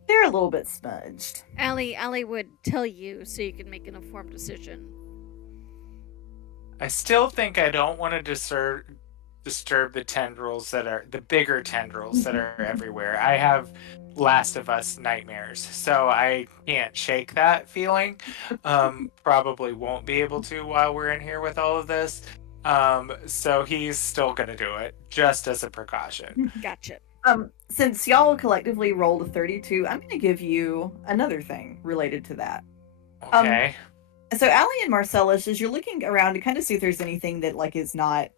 They're a little bit smudged. Allie would tell you so you can make an informed decision. I still think I don't want to disturb the tendrils that are the bigger tendrils that are everywhere. I have Last of Us nightmares, so I can't shake that feeling. Probably won't be able to while we're in here with all of this. So he's still gonna do it just as a precaution. Gotcha. Since y'all collectively rolled a 32, I'm going to give you another thing related to that. Okay. So Allie and Marcellus, as you're looking around to kind of see if there's anything that like is not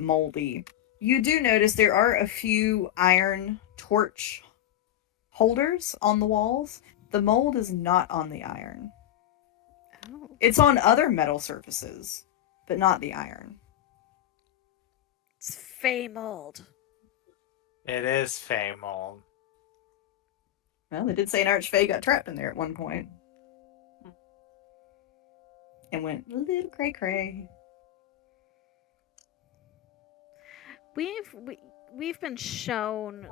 moldy, you do notice there are a few iron torch holders on the walls. The mold is not on the iron. Oh. It's on other metal surfaces, but not the iron. It's fey mold. It is fey mold. Well, they did say an archfey got trapped in there at one point. And went a little cray cray. We've been shown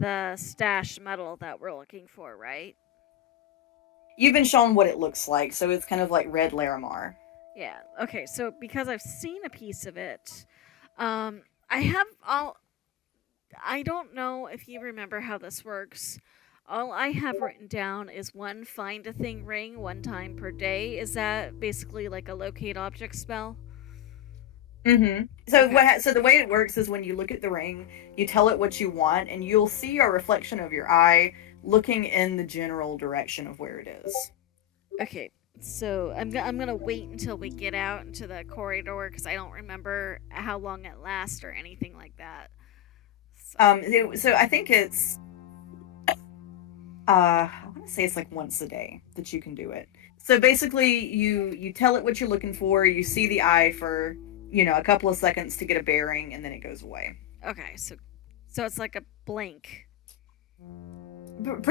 the stash metal that we're looking for, right? You've been shown what it looks like, so it's kind of like red Larimar. Yeah. Okay. So because I've seen a piece of it, I don't know if you remember how this works. All I have written down is one find a thing ring 1 time per day. Is that basically like a locate object spell? Mm-hmm. So Okay. so the way it works is when you look at the ring, you tell it what you want, and you'll see a reflection of your eye looking in the general direction of where it is. Okay. So I'm gonna wait until we get out into the corridor because I don't remember how long it lasts or anything like that. So I think it's I want to say it's like once a day that you can do it. So basically, you tell it what you're looking for. You see the eye for a couple of seconds to get a bearing, and then it goes away. Okay. So it's like a blink.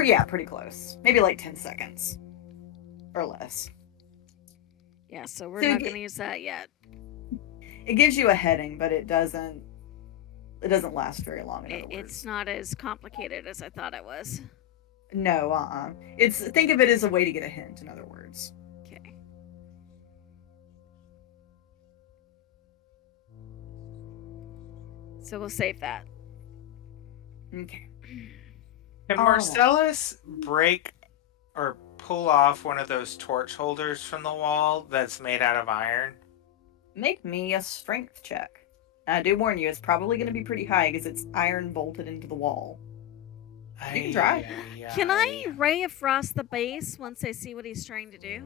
Yeah, pretty close. Maybe like 10 seconds or less. Yeah. So we're So not gonna use that yet. It gives you a heading, but it doesn't last very long. In other words, It's not as complicated as I thought it was. no. Think of it as a way to get a hint. In other words. Okay. So we'll save that. Okay. Can All right. Marcellus break or pull off one of those torch holders from the wall that's made out of iron? Make me a strength check. And I do warn you, it's probably going to be pretty high because it's iron bolted into the wall. You can try. Can I ray of frost the base once I see what he's trying to do?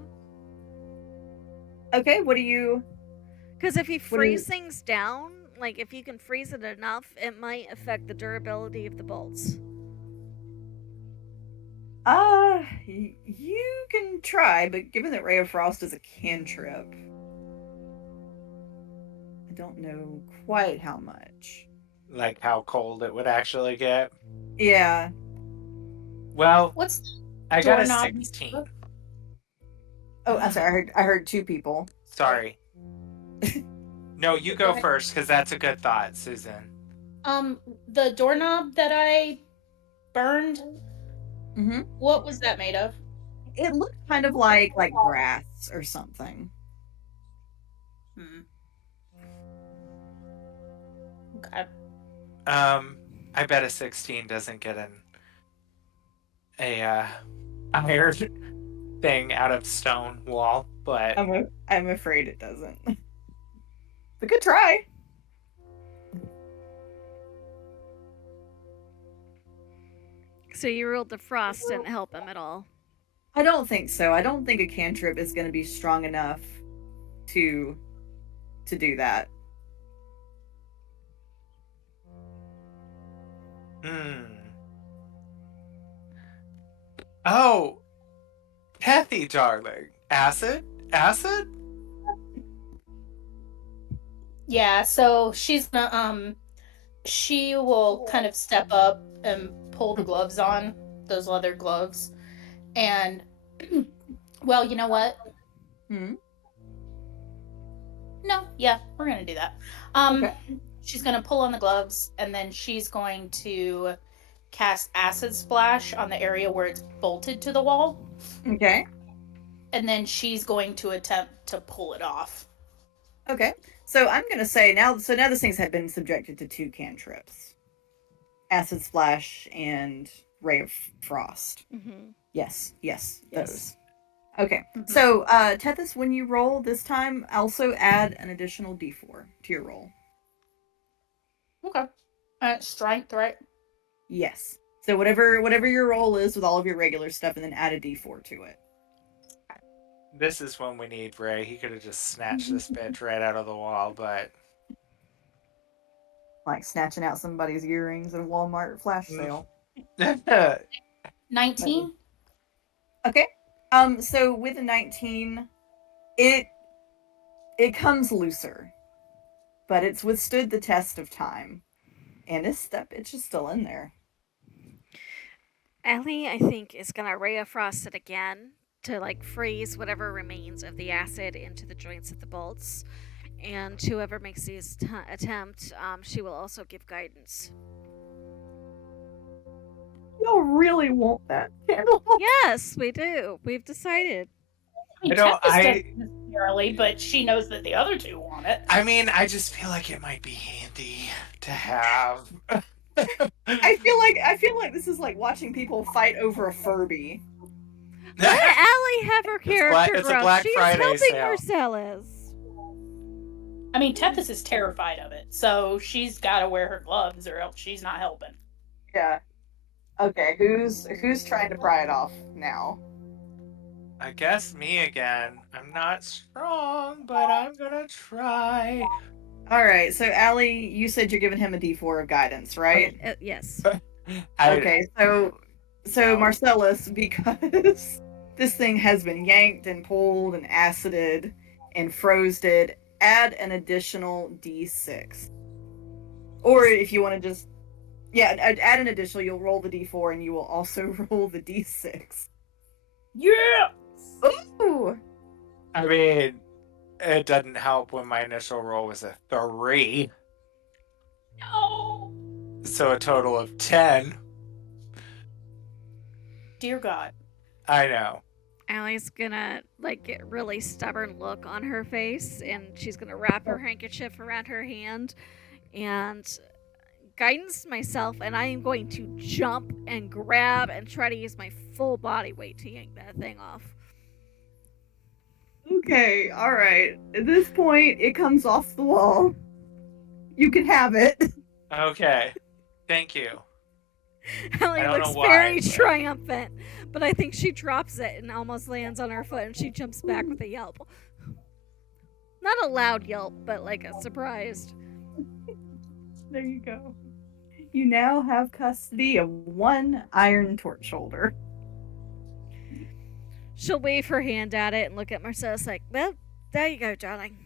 Okay, what do you? Because if he What do you- frees things down, like if you can freeze it enough, it might affect the durability of the bolts. You can try, but given that Ray of Frost is a cantrip, I don't know quite how much. Like how cold it would actually get? Yeah. Well, What's I got a doorknob? 16. Oh, I'm sorry. I heard 2 people. Sorry. No, you go ahead. first because that's a good thought, Susan. The doorknob that I burned, Mm-hmm. what was that made of? It looked kind of like grass or something. Okay. I bet a 16 doesn't get a iron thing out of stone wall, but I'm afraid it doesn't. But good try. So you rolled the frost didn't help him at all. I don't think so. I don't think a cantrip is going to be strong enough to do that. Oh, Kathy, darling, acid? Yeah, so she's gonna she will kind of step up and pull the gloves on those leather gloves. And, well, you know what? Hmm. No, yeah, we're gonna do that. Okay. She's gonna pull on the gloves, and then she's going to cast acid splash on the area where it's bolted to the wall, Okay. and then she's going to attempt to pull it off. Okay. So I'm gonna say now. So now this thing's had been subjected to 2 cantrips: acid splash and ray of frost. Mm-hmm. Yes. Yes. Yes. Those. Okay. Mhm. So Tethys, when you roll this time, also add an additional D4 to your roll. Okay. Strength, right? Yes. So whatever your roll is with all of your regular stuff, and then add a D4 to it. This is when we need Ray. He could have just snatched this bitch right out of the wall, but Like snatching out somebody's earrings at a Walmart flash sale. 19? Okay. So with a 19, it comes looser, but it's withstood the test of time, and it's just still in there. Allie, I think, is gonna ray of frost it again to like freeze whatever remains of the acid into the joints of the bolts. And whoever makes this attempt, she will also give guidance. Y'all really want that candle? Yes, we do. We've decided. I mean, Tempest doesn't necessarily, but she knows that the other two want it. I mean, I just feel like it might be handy to have. I feel like this is like watching people fight over a Furby. Let Allie have her character it's a growth. Black She's Friday helping sale. Marcellus. I mean, Tethys is terrified of it, so she's got to wear her gloves or else she's not helping. Yeah. Okay, who's trying to pry it off now? I guess me again. I'm not strong, but I'm gonna try. All right, so Allie, you said you're giving him a D4 of guidance, right? Yes. Okay, so No. Marcellus, because this thing has been yanked and pulled and acided and frosted, add an additional D6. Or if you want to just add an additional, you'll roll the D4 and you will also roll the D6. Yeah! Ooh! I mean, it doesn't help when my initial roll was a 3. No! So a total of 10. Dear God. I know. Allie's gonna like get really stubborn look on her face, and she's gonna wrap her handkerchief around her hand and guidance myself, and I am going to jump and grab and try to use my full body weight to yank that thing off. Okay, alright. At this point, it comes off the wall. You can have it. Okay. Thank you. Allie don't looks know why, very but- triumphant, but I think she drops it and almost lands on her foot, and she jumps back with a yelp. Not a loud yelp, but like a surprised. There you go. You now have custody of 1 iron torch holder. She'll wave her hand at it and look at Marcellus like, well, there you go, darling.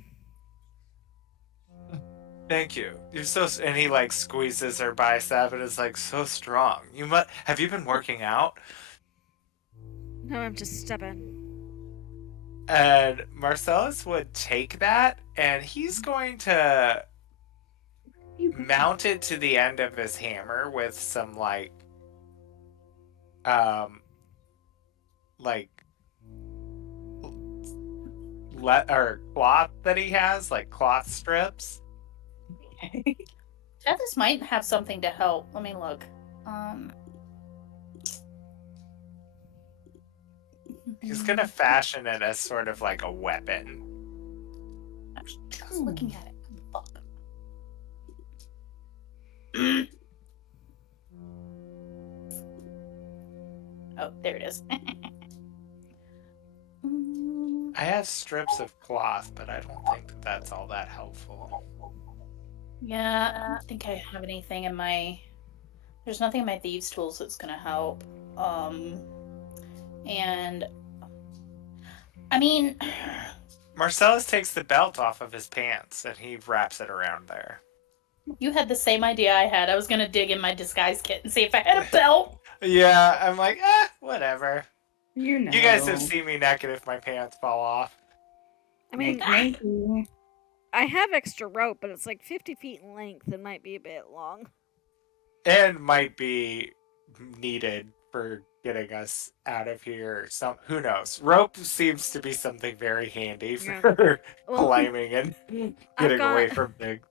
Thank you. You're so. And he like squeezes her bicep and is like so strong. Have you been working out? No, I'm just stubborn. And Marcellus would take that and he's going to mount it to the end of his hammer with some like cloth that he has, like cloth strips. Tethys might have something to help. Let me look. He's gonna fashion it as sort of like a weapon. I'm just looking at it. Fuck. Oh, there it is. I have strips of cloth, but I don't think that that's all that helpful. Yeah, I don't think I have anything in my... There's nothing in my thieves' tools that's gonna help. And... I mean... Marcellus takes the belt off of his pants and he wraps it around there. You had the same idea I had. I was gonna dig in my disguise kit and see if I had a belt. Yeah, I'm like, whatever. You know. You guys have seen me naked if my pants fall off. I mean, Naked. I have extra rope, but it's like 50 feet in length and might be a bit long. And might be needed for getting us out of here. Who knows? Rope seems to be something very handy Yeah. for Well, climbing and getting away from things.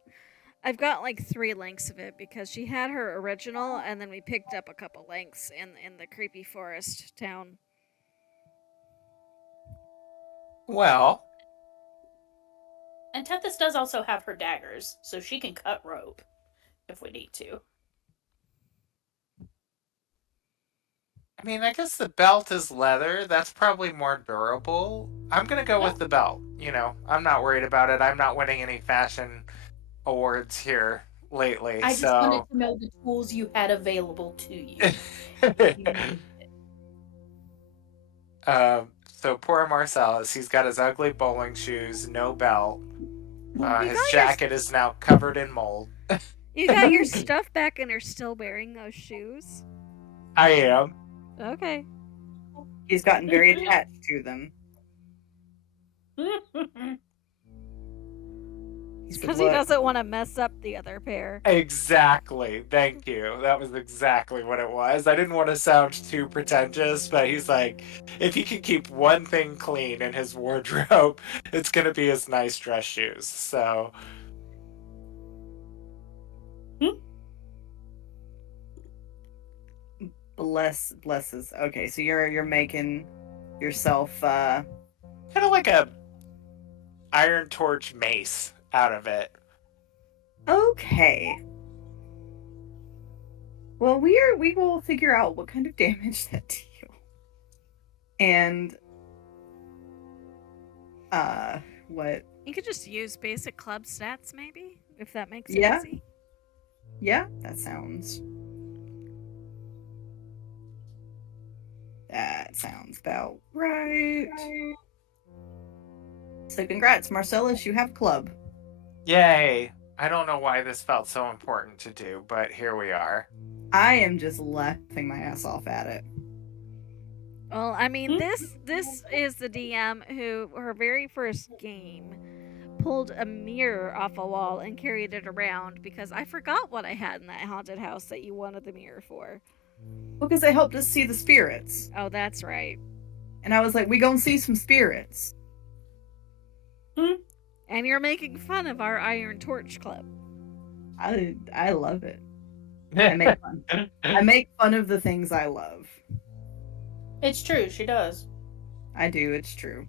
I've got like 3 lengths of it because she had her original, and then we picked up a couple lengths in the creepy forest town. Well, And Tethys does also have her daggers, so she can cut rope if we need to. I mean, I guess the belt is leather. That's probably more durable. I'm gonna go with the belt. I'm not worried about it. I'm not winning any fashion awards here lately, I just wanted so. to know the tools you had available to you. So poor Marcellus, he's got his ugly bowling shoes, no belt. His got jacket is now covered in mold. You got your stuff back and are still wearing those shoes? I am. Okay. He's gotten very attached to them. Because he doesn't want to mess up the other pair. Exactly. Thank you. That was exactly what it was. I didn't want to sound too pretentious, but he's like, if he can keep one thing clean in his wardrobe, it's going to be his nice dress shoes. So. Blesses. Okay, so you're making yourself kind of like a iron torch mace out of it. Okay. Well, we will figure out what kind of damage that deal. And what? You could just use basic club stats, maybe, if that makes it easy. Yeah, that sounds about right. So congrats, Marcellus, you have a club. Yay. I don't know why this felt so important to do, but here we are. I am just laughing my ass off at it. Well, I mean, this is the DM who, her very first game, pulled a mirror off a wall and carried it around because I forgot what I had in that haunted house that you wanted the mirror for. Because it helped us see the spirits. Oh, that's right. And I was like, we gonna see some spirits. And you're making fun of our Iron Torch Club. I love it. I make fun. I make fun of the things I love. It's true, she does. I do, it's true.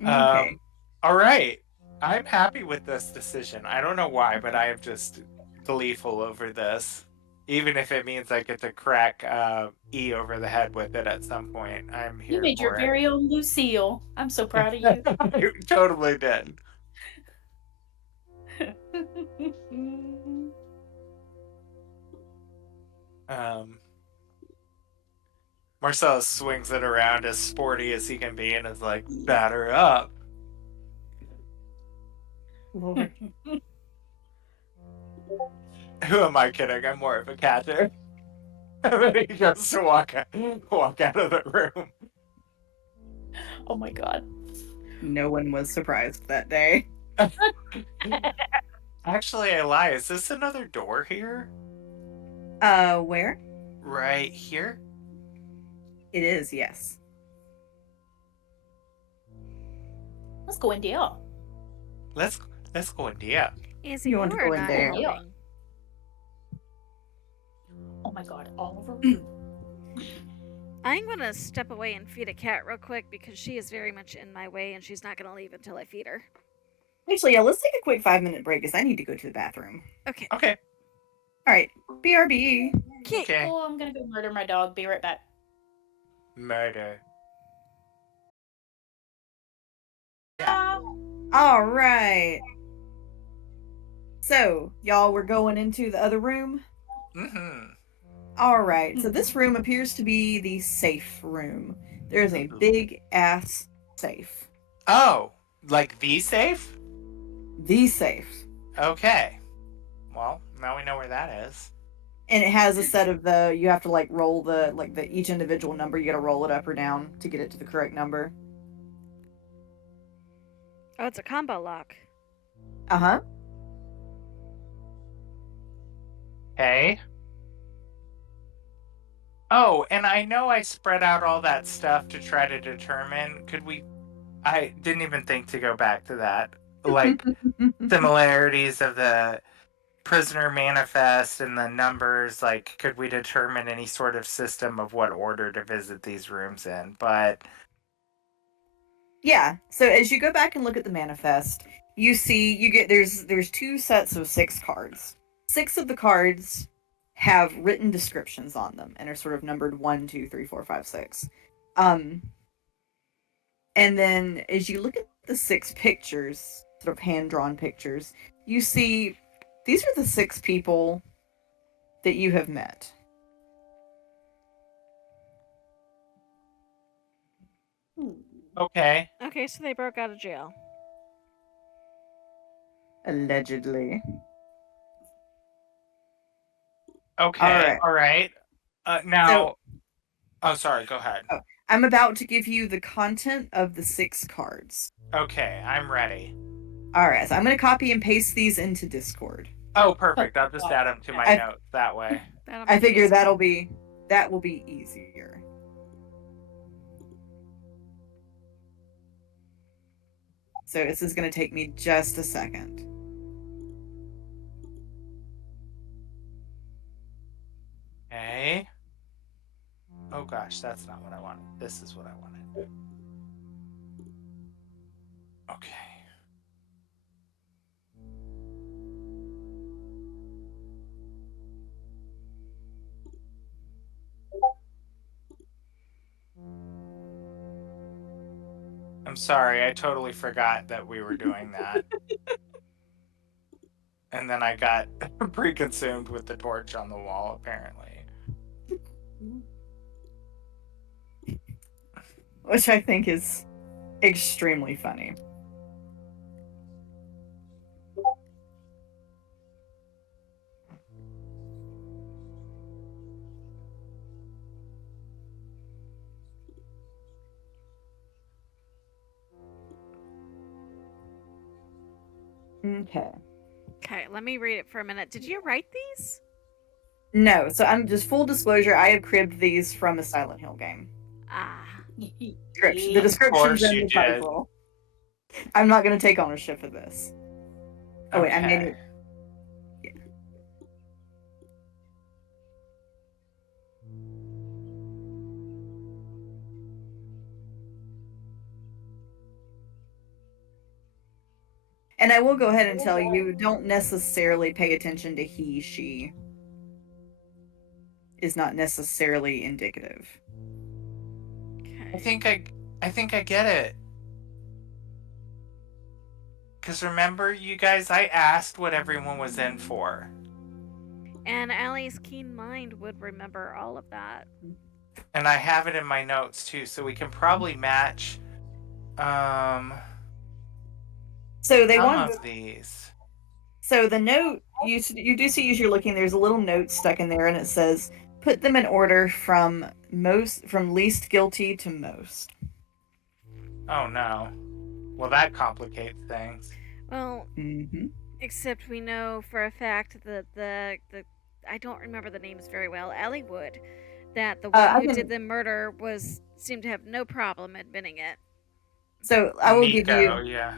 Okay. All right. I'm happy with this decision. I don't know why, but I am just gleeful over this. Even if it means I get to crack E over the head with it at some point. I'm here. You made your for very own Lucille. I'm so proud of you. I totally did. Marcellus swings it around as sporty as he can be and is like, batter up. Lord. Who am I kidding? I'm more of a catcher. And then he goes to walk out of the room. Oh my god. No one was surprised that day. Actually, I lie. Is this another door here? Where? Right here? It is, yes. Let's go in there. Let's go in there. Easy, You want to go in there? Oh my god, Oliver. I'm gonna step away and feed a cat real quick because she is very much in my way and she's not gonna leave until I feed her. Actually, yeah, let's take a quick 5-minute break because I need to go to the bathroom. Okay. Okay. Alright. BRB. Okay. Oh, I'm gonna go murder my dog. Be right back. Murder. Alright. So, y'all, we're going into the other room? Mm-hmm. Alright, so this room appears to be the safe room. There's a big ass safe. Oh, like the safe? The safe. Okay. Well, now we know where that is. And it has a set of you have to like roll the each individual number. You got to roll it up or down to get it to the correct number. Oh, it's a combo lock. Uh huh. Okay. Oh, and I know I spread out all that stuff to try to determine, I didn't even think to go back to that. Like similarities of the prisoner manifest and the numbers, like could we determine any sort of system of what order to visit these rooms in? But Yeah. So as you go back and look at the manifest, you see you get there's 2 sets of 6 cards. 6 of the cards have written descriptions on them and are sort of numbered 1, 2, 3, 4, 5, 6. And then as you look at the 6 pictures, sort of hand-drawn pictures, you see these are the 6 people that you have met. okay. Okay, so they broke out of jail. Allegedly. Okay. All right. Now, So oh, sorry, go ahead. I'm about to give you the content of the 6 cards. Okay, I'm ready. All right, so I'm going to copy and paste these into Discord. Oh, perfect. I'll just add them to my notes that way. I figure that will be easier. So this is going to take me just a second. Okay. Oh gosh, that's not what I wanted. This is what I wanted. Okay. I'm sorry, I totally forgot that we were doing that. And then I got pre-consumed with the torch on the wall, apparently. Which I think is extremely funny. Okay. Okay, let me read it for a minute. Did you write these? No, so I'm just full disclosure, I have cribbed these from a Silent Hill game. Ah. The description's in the title. I'm not going to take ownership of this. Oh, wait, I made it. Yeah. And I will go ahead and tell you, don't necessarily pay attention to he, she. Is not necessarily indicative. I think I get it. Because remember, you guys, I asked what everyone was in for. And Allie's keen mind would remember all of that. And I have it in my notes too, so we can probably match so they some want of these. So the note you do see as you're looking, there's a little note stuck in there, and it says, "Put them in order from least guilty to most." Oh no. Well, that complicates things. Well, except we know for a fact that the I don't remember the names very well. Allie would, that the one who did the murder seemed to have no problem admitting it. So I will Nico, give you. Yeah.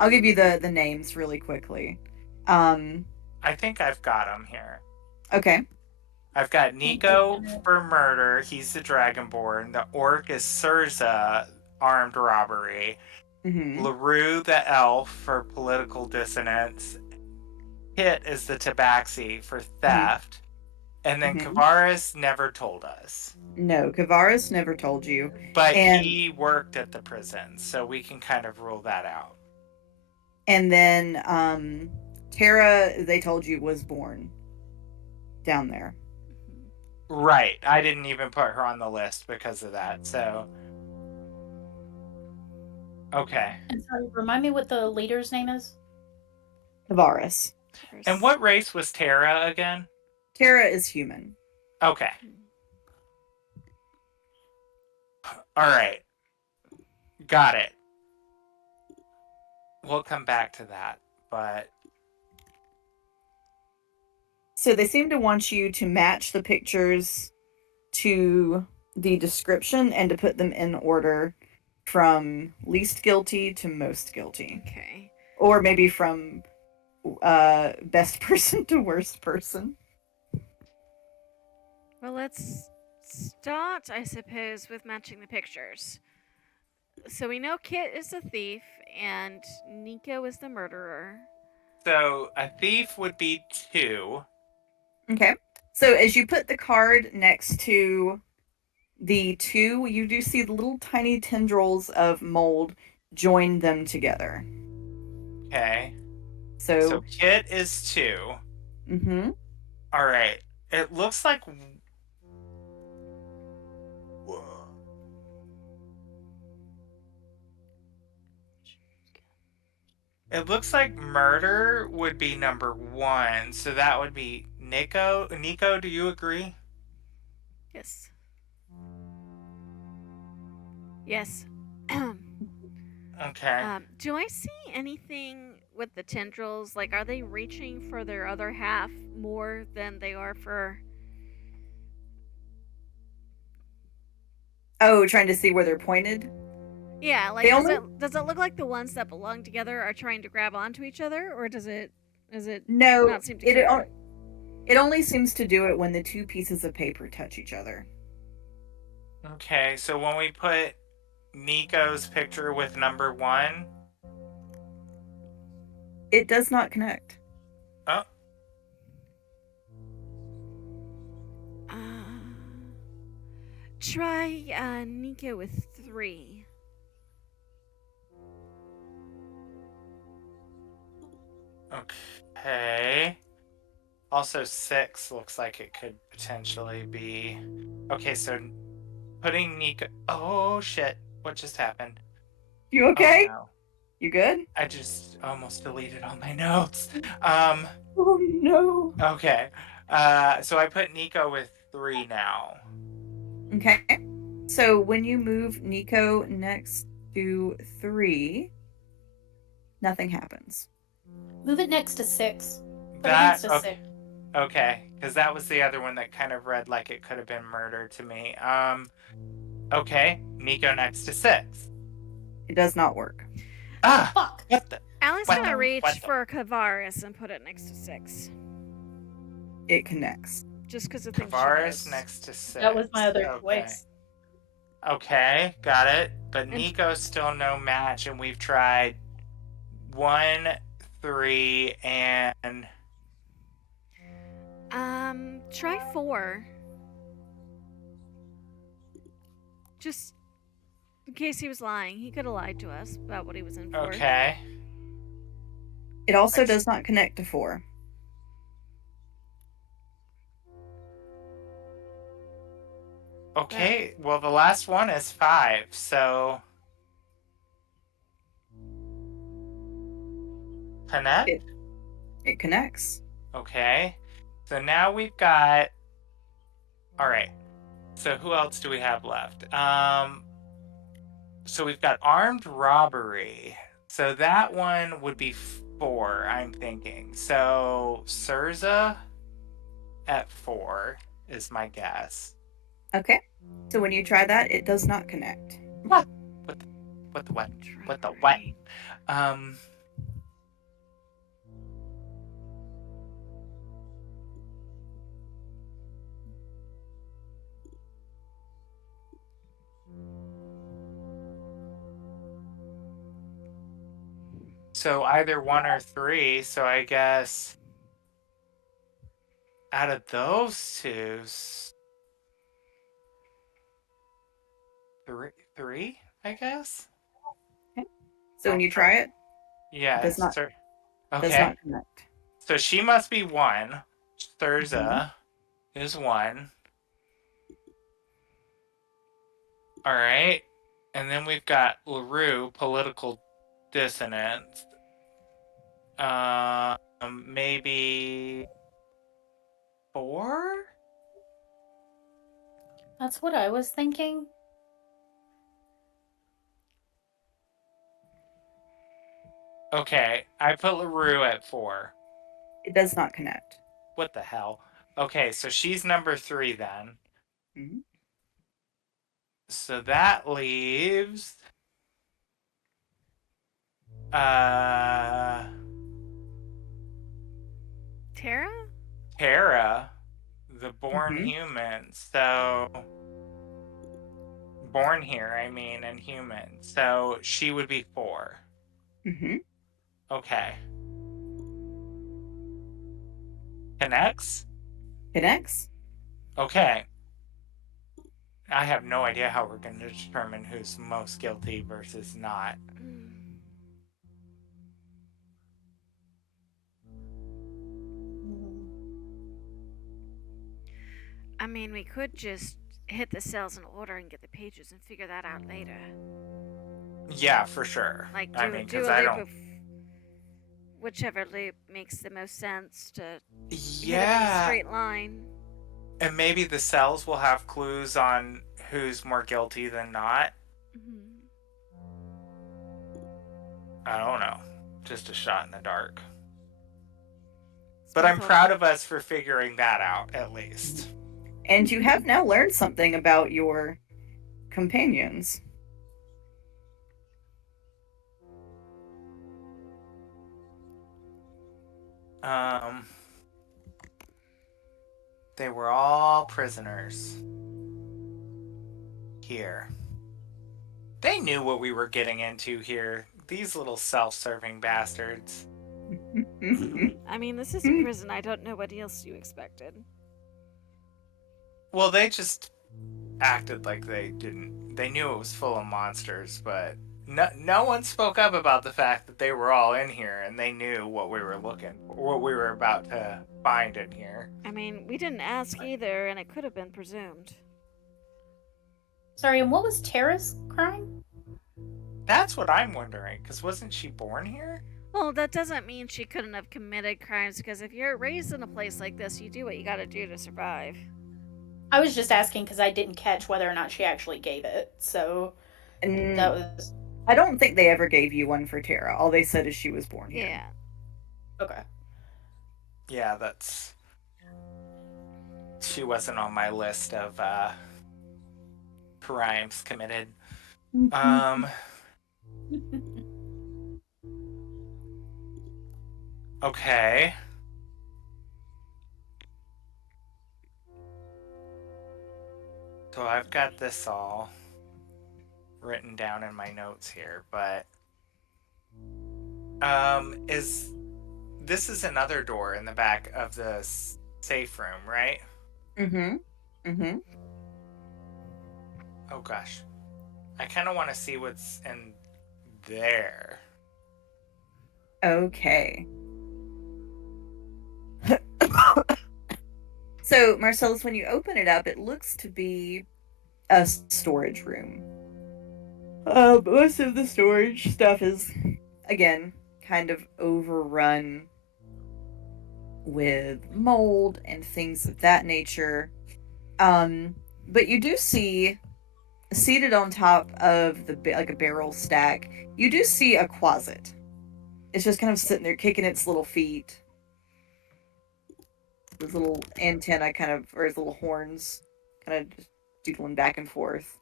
I'll give you the names really quickly. I think I've got them here. Okay. I've got Nico for murder. He's the Dragonborn. The orc is Surza, armed robbery. LaRue, the elf, for political dissonance. Kit is the tabaxi for theft. And then Kavaris never told us. No, Kavaris never told you. But he worked at the prison, so we can kind of rule that out. And then Tara, they told you, was born down there. Right. I didn't even put her on the list because of that, so... Okay. And sorry, remind me what the leader's name is? Kavaris. And what race was Tara again? Kara is human. Okay. All right. Got it. We'll come back to that, but So they seem to want you to match the pictures to the description and to put them in order from least guilty to most guilty. Okay. Or maybe from best person to worst person. Well, let's start, I suppose, with matching the pictures. So we know Kit is the thief and Nico is the murderer. so a thief would be 2. Okay. So as you put the card next to the 2, you do see the little tiny tendrils of mold join them together. Okay. So, So Kit is 2. mm-hmm. All right. It looks like murder would be number 1. So that would be Nico. Nico, do you agree? Yes. Yes. Okay. Do I see anything with the tendrils? Like, are they reaching for their other half more than they are for? Oh, trying to see where they're pointed? Yeah, like does it look like the ones that belong together are trying to grab onto each other, or does it No, not seem to care? it only seems to do it when the 2 pieces of paper touch each other. Okay, so when we put Nico's picture with number 1, it does not connect. Oh. Try Nico with 3. Okay. Also 6 looks like it could potentially be. Okay, so putting Nico. Oh shit! What just happened? You okay? Oh, no. You good? I just almost deleted all my notes. Oh no. Okay. So I put Nico with 3 now. Okay. So when you move Nico next to 3, nothing happens. Move it next to 6. Put it That next to okay. 6. Okay, because that was the other one that kind of read like it could have been murder to me. Okay, Nico next to 6. It does not work. Ah, Fuck. what the? Alan's What gonna reach what the- for Kavaris and put it next to 6, It connects. just because of things she Tavares does. next to 6. That was my other Okay. choice. Okay, got it. But And- Nico's still no match, and we've tried 1, 3, and Try 4. Just in case he was lying. He could have lied to us about what he was in for. okay. It also Nice. does not connect to 4. Okay, well the last one is 5, so connect. It connects. Okay, so now we've got. All right. So who else do we have left? So we've got armed robbery. So that one would be 4, I'm thinking. So Surza at 4 is my guess. Okay. So when you try that, it does not connect. What the what? What the what? So either 1 or 3. So I guess out of those two, 3, I guess. Okay. So when you try it, Yeah. does not Okay. does not connect. So she must be 1. Thurza is 1. All right. And then we've got LaRue, political dissonance. Maybe 4? That's what I was thinking. Okay, I put LaRue at 4. It does not connect. What the hell? Okay, so she's number 3 then. Mhm. So that leaves uh Tara? Tara, the born Mhm. human. So born here, I mean, and human. So she would be 4. Mhm. Okay. Connects? Connects. Okay. I have no idea how we're going to determine who's most guilty versus not. Mm. I mean, we could just hit the cells in order and get the pages and figure that out later. Yeah, for sure. Like I do mean, do because a I loop don't. of whichever loop makes the most sense to hit them in a Yeah, straight line. and maybe the cells will have clues on who's more guilty than not. Mm-hmm. I don't know. Just a shot in the dark. It's But my I'm thought. proud of us for figuring that out, at least. And you have now learned something about your companions. Um, they were all prisoners here. They knew what we were getting into here. These little self serving bastards. I mean, this is a prison. I don't know what else you expected. Well, they just acted like they didn't. They knew it was full of monsters, but no one spoke up about the fact that they were all in here and they knew what we were looking for, what we were about to find in here. I mean, we didn't ask either, and it could have been presumed. Sorry, and what was Tara's crime? That's what I'm wondering, because wasn't she born here? Well, that doesn't mean she couldn't have committed crimes, because if you're raised in a place like this, you do what you gotta do to survive. I was just asking because I didn't catch whether or not she actually gave it. So that And was I don't think they ever gave you one for Tara. All they said is she was born here. Yeah. okay. Yeah, that's. She wasn't on my list of crimes committed. Um. Okay. So I've got this all written down in my notes here, but is this is another door in the back of the safe room, right? Mm-hmm. Mm-hmm. Oh gosh. I kind of want to see what's in there. Okay. So, Marcellus, when you open it up, it looks to be a storage room. Most of the storage stuff is, again, kind of overrun with mold and things of that nature. But you do see, seated on top of the like a barrel stack, you do see a closet. It's just kind of sitting there, kicking its little feet. His little antenna kind of, or his little horns, kind of just doodling back and forth.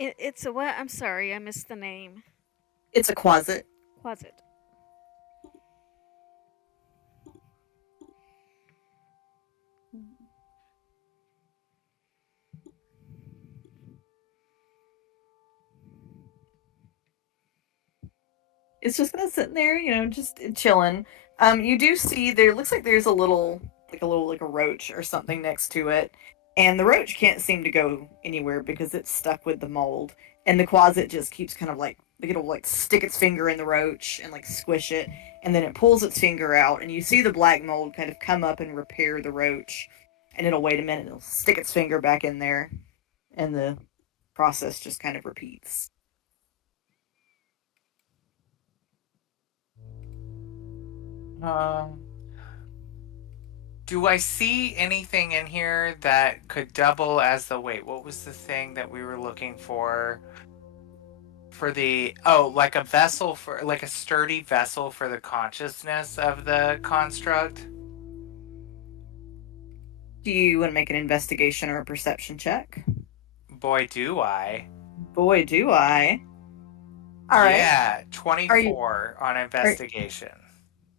It's a what? I'm sorry, I missed the name. It's a closet. Closet. It's just kind of sitting there, just chilling. You do see there looks like there's a little, like a roach or something next to it, and the roach can't seem to go anywhere because it's stuck with the mold, and the closet just keeps kind of like it'll like stick its finger in the roach and like squish it, and then it pulls its finger out, and you see the black mold kind of come up and repair the roach, and it'll wait a minute, it'll stick its finger back in there, and the process just kind of repeats. Um, Do I see anything in here that could double as the wait? What was the thing that we were looking for the like a vessel for like a sturdy vessel for the consciousness of the construct? Do you want to make an investigation or a perception check? Boy, do I. Boy, do I. All right. Yeah, Are you 24 on are investigation.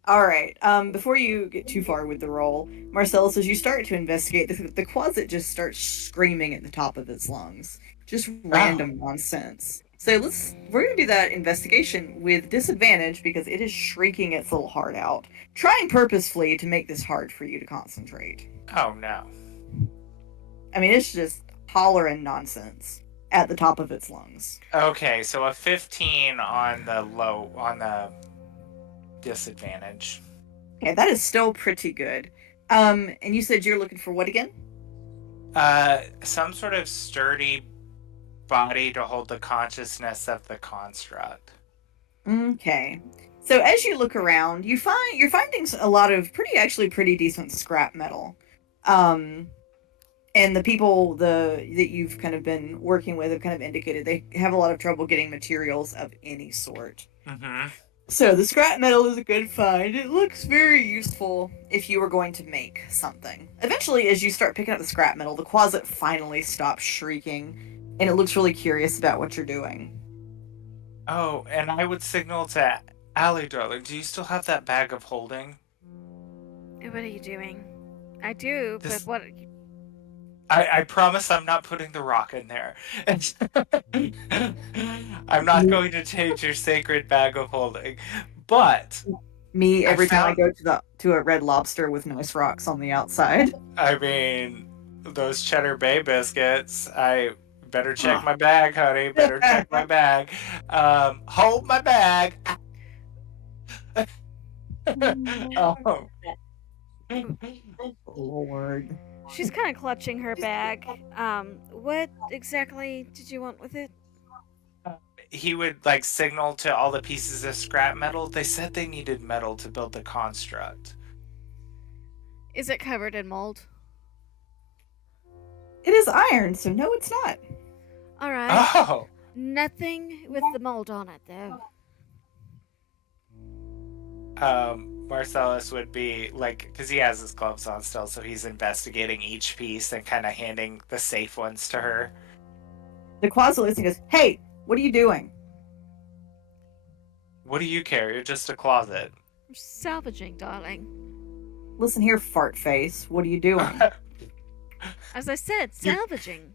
all right. Before you get too far with the roll, Marcellus, as you start to investigate, the closet just starts screaming at the top of its lungs. Just Oh, random nonsense. So we're gonna do that investigation with disadvantage because it is shrieking its little heart out, trying purposefully to make this hard for you to concentrate. oh no. I mean, it's just hollering nonsense at the top of its lungs. Okay, so a 15 on the disadvantage. Okay, that is still pretty good. And you said you're looking for what again? Some sort of sturdy body to hold the consciousness of the construct. Okay. So as you look around, you're finding a lot of pretty decent scrap metal. Um and the people that you've kind of been working with have kind of indicated they have a lot of trouble getting materials of any sort. Mm-hmm. So the scrap metal is a good find. It looks very useful if you were going to make something. Eventually, as you start picking up the scrap metal, the closet finally stops shrieking, and it looks really curious about what you're doing. Oh, and I would signal to Allie, darling, do you still have that bag of holding? What are you doing? I do, but This what? I promise I'm not putting the rock in there. I'm not going to change your sacred bag of holding. But Me I every time I found go to a Red Lobster with nice rocks on the outside. I mean those Cheddar Bay biscuits. I better check Ugh. my bag, honey. Better check my bag. Hold my bag. Oh. Lord. She's kind of clutching her bag. What exactly did you want with it? He would like signal to all the pieces of scrap metal. They said they needed metal to build the construct. Is it covered in mold? It is iron, so no, it's not. All right. Oh, Nothing with the mold on it, though. Marcellus would be like, because he has his gloves on still, so he's investigating each piece and kind of handing the safe ones to her. The closet listening goes, "Hey, what are you doing?" What do you care? You're just a closet. We're salvaging, darling. Listen here, fart face. What are you doing? As I said, salvaging.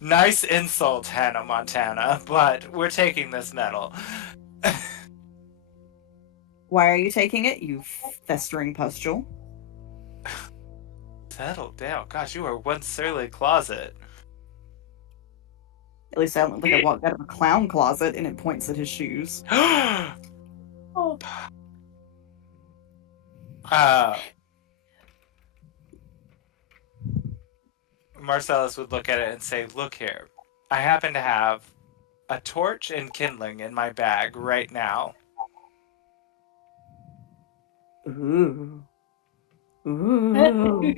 Nice insult, Hannah Montana, but we're taking this metal. Why are you taking it, you festering pustule? Settle down. Gosh, you are one surly closet. At least I don't look like I walked out of a clown closet and it points at his shoes. Oh. Marcellus would look at it and say, "Look here. I happen to have a torch and kindling in my bag right now." Ooh. Ooh.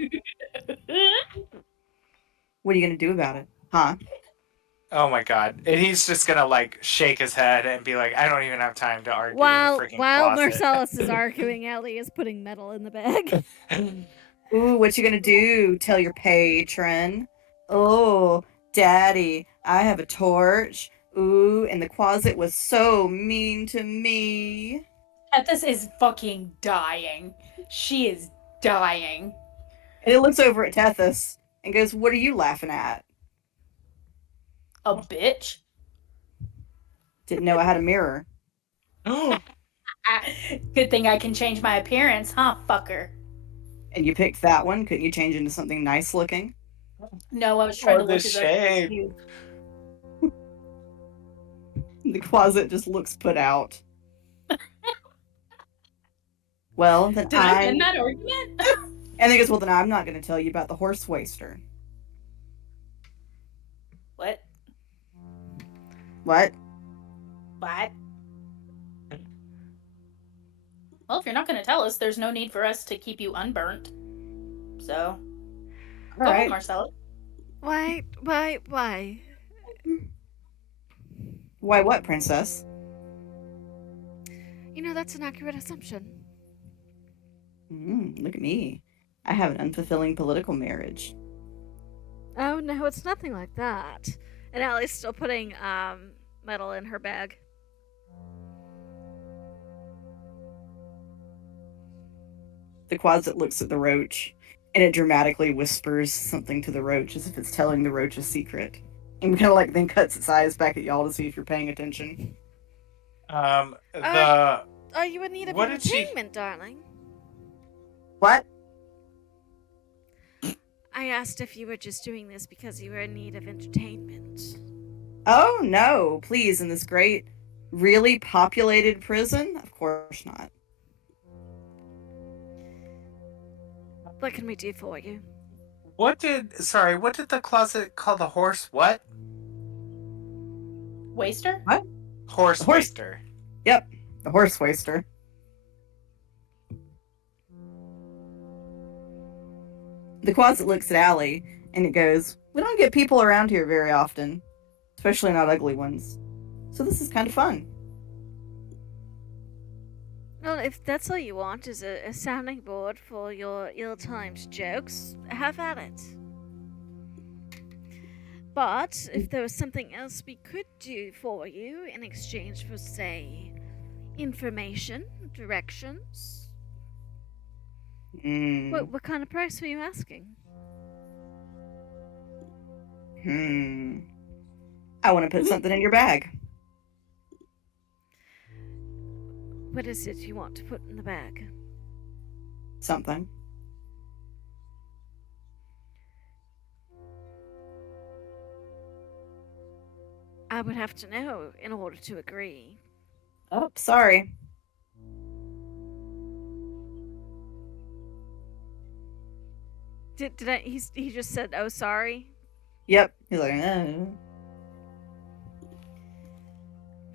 What are you gonna do about it? Huh? Oh my god. And he's just gonna like shake his head and be like, I don't even have time to argue with a freaking While closet. Marcellus is arguing, Ellie is putting metal in the bag. Ooh, what you gonna do? Tell your patron. Oh, daddy, I have a torch. Ooh, and the closet was so mean to me. Tethys is fucking dying. She is dying. And it looks over at Tethys and goes, "What are you laughing at? A bitch? Didn't know I had a mirror." Good thing I can change my appearance, huh, fucker? And you picked that one. Couldn't you change into something nice looking? No, I was trying Or to the look as shade. you. The closet just looks put out. Well, then Did I win that argument? And he goes, "Well, then I'm not going to tell you about the horse waster." What? What? What? Well, if you're not going to tell us, there's no need for us to keep you unburnt. So, All go ahead, right. Marcella. Why? Why what, princess? You know, that's an accurate assumption. Look at me. I have an unfulfilling political marriage. Oh no, it's nothing like that. And Allie's still putting metal in her bag. The Quasit looks at the roach, and it dramatically whispers something to the roach as if it's telling the roach a secret. And kind of like then cuts its eyes back at y'all to see if you're paying attention. The Are you in need of What did she- entertainment, darling? What? I asked if you were just doing this because you were in need of entertainment. Oh no, please, in this great, really populated prison? Of course not. What can we do for you? what did the closet call the horse? What? Waster? What? Horse Horse- waster. Yep, the horse waster. The Quasit looks at Allie, and it goes, "We don't get people around here very often, especially not ugly ones. So this is kind of fun." Well, if that's all you want is a sounding board for your ill-timed jokes, have at it. But if there was something else we could do for you in exchange for, say, information, directions, what kind of price were you asking? I want to put something in your bag. What is it you want to put in the bag? Something. I would have to know in order to agree. Oh, sorry. Did I? He just said, "Oh, sorry." Yep. He's like,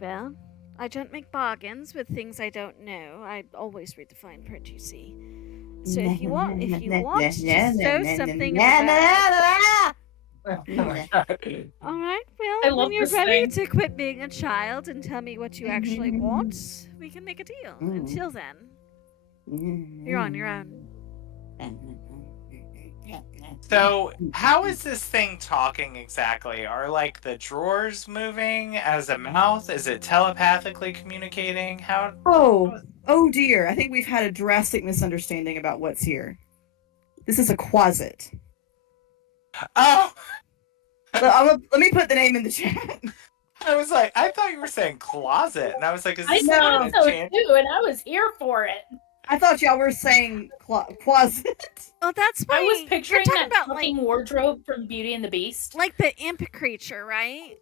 Well, I don't make bargains with things I don't know. I always read the fine print, you see. So if you want to throw something in the bag, Oh my god. all right. I Well, love when you're this ready thing. to quit being a child and tell me what you actually want, we can make a deal. Until then, you're on your own. So, how is this thing talking exactly? Are like the drawers moving as a mouth? Is it telepathically communicating? How? Oh dear. I think we've had a drastic misunderstanding about what's here. This is a Quasit. Oh, Let me put the name in the chat. I was like, I thought you were saying closet, and I was like, is I this thought like so an too, and I was here for it. I thought y'all were saying Quasit. Oh, that's why I was you're picturing talking that about fucking wardrobe from Beauty and the Beast. like the imp creature, right?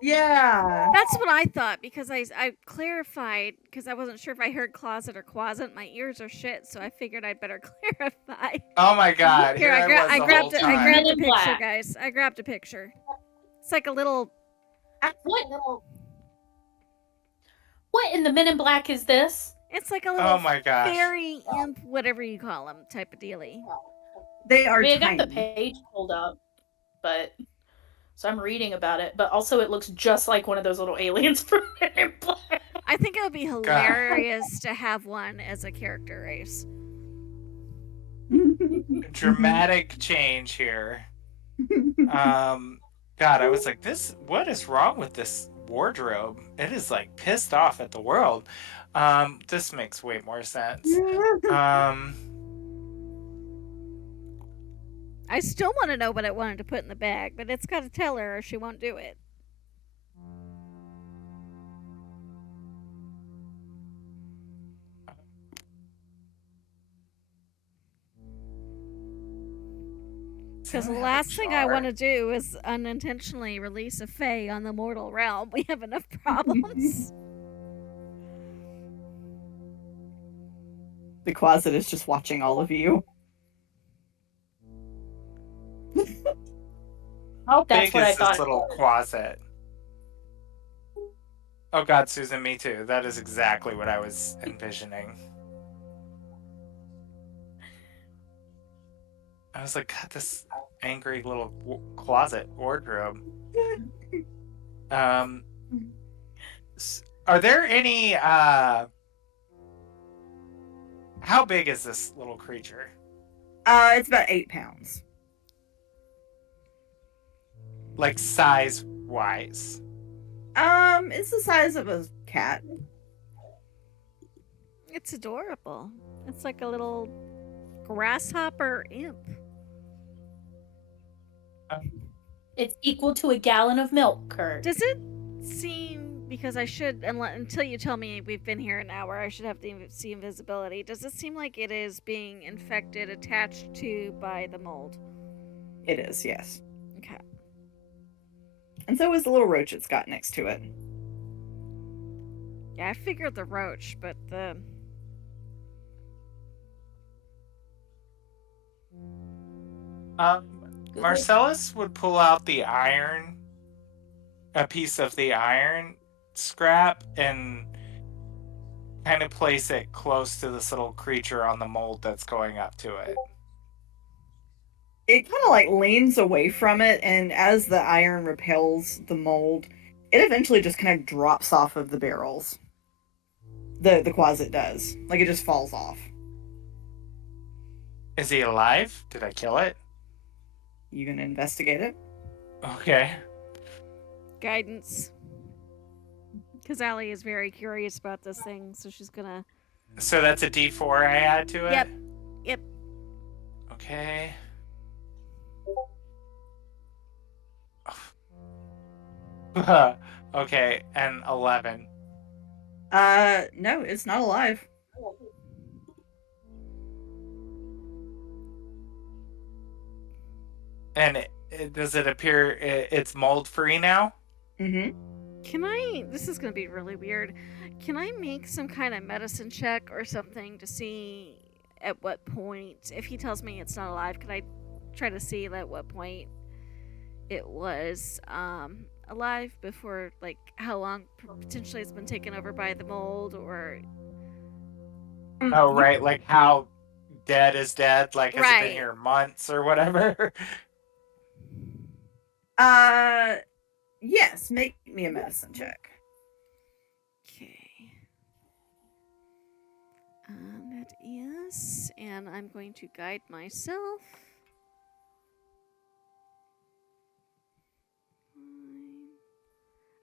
Yeah. That's what I thought because I clarified because I wasn't sure if I heard closet or quasit. My ears are shit, so I figured I'd better clarify. Oh my god! Here, Here I was the whole I time. grabbed Men a in picture, Black. guys. I grabbed a picture. It's like a little. What in the Men in Black is this? It's like a little Oh my gosh! fairy imp, whatever you call them, type of dealie. They I are mean, I tiny. got the page pulled up, but so I'm reading about it. But also, it looks just like one of those little aliens from Men in Black. I think it would be hilarious to have one as a character race. Dramatic change here. God, I was like, this. What is wrong with this wardrobe? It is like pissed off at the world. This makes way more sense. I still want to know what it wanted to put in the bag, but it's got to tell her or she won't do it. Because the last thing I want to do is unintentionally release a fae on the mortal realm. We have enough problems. The Quasit is just watching all of you. How That's big what I is this thought. little closet? Oh God, Susan, me too. That is exactly what I was envisioning. I was like, God, this angry little closet wardrobe. Um, are there any? How big is this little creature? It's about 8 pounds. Like size wise? It's the size of a cat. It's adorable. It's like a little grasshopper imp. It's equal to a gallon of milk, Kurt. Does it seem, because I should, until you tell me we've been here an hour, I should have to see invisibility. Does it seem like it is being infected, attached to by the mold? It is, yes. Okay. And so is the little roach it's got next to it. Yeah, I figured the roach, but the... Marcellus would pull out a piece of the iron scrap, and kind of place it close to this little creature on the mold that's going up to it. It kind of like leans away from it, and as the iron repels the mold, it eventually just kind of drops off of the barrels. The quasit does. Like, it just falls off. Is he alive? Did I kill it? You gonna investigate it? Okay. Guidance. Because Allie is very curious about this thing, so she's gonna... So that's a D4 I add to it? Yep. Okay. Okay, and 11. No, it's not alive. And does it appear it's mold free now? Mm-hmm. Can I... This is gonna be really weird. Can I make some kind of medicine check or something to see at what point... If he tells me it's not alive, can I try to see at what point it was alive before, like, how long potentially it's been taken over by the mold, or... Oh, right, like how dead is dead? Like, has it Right. been here months or whatever? Yes, make me a medicine check. Okay. That is, and I'm going to guide myself.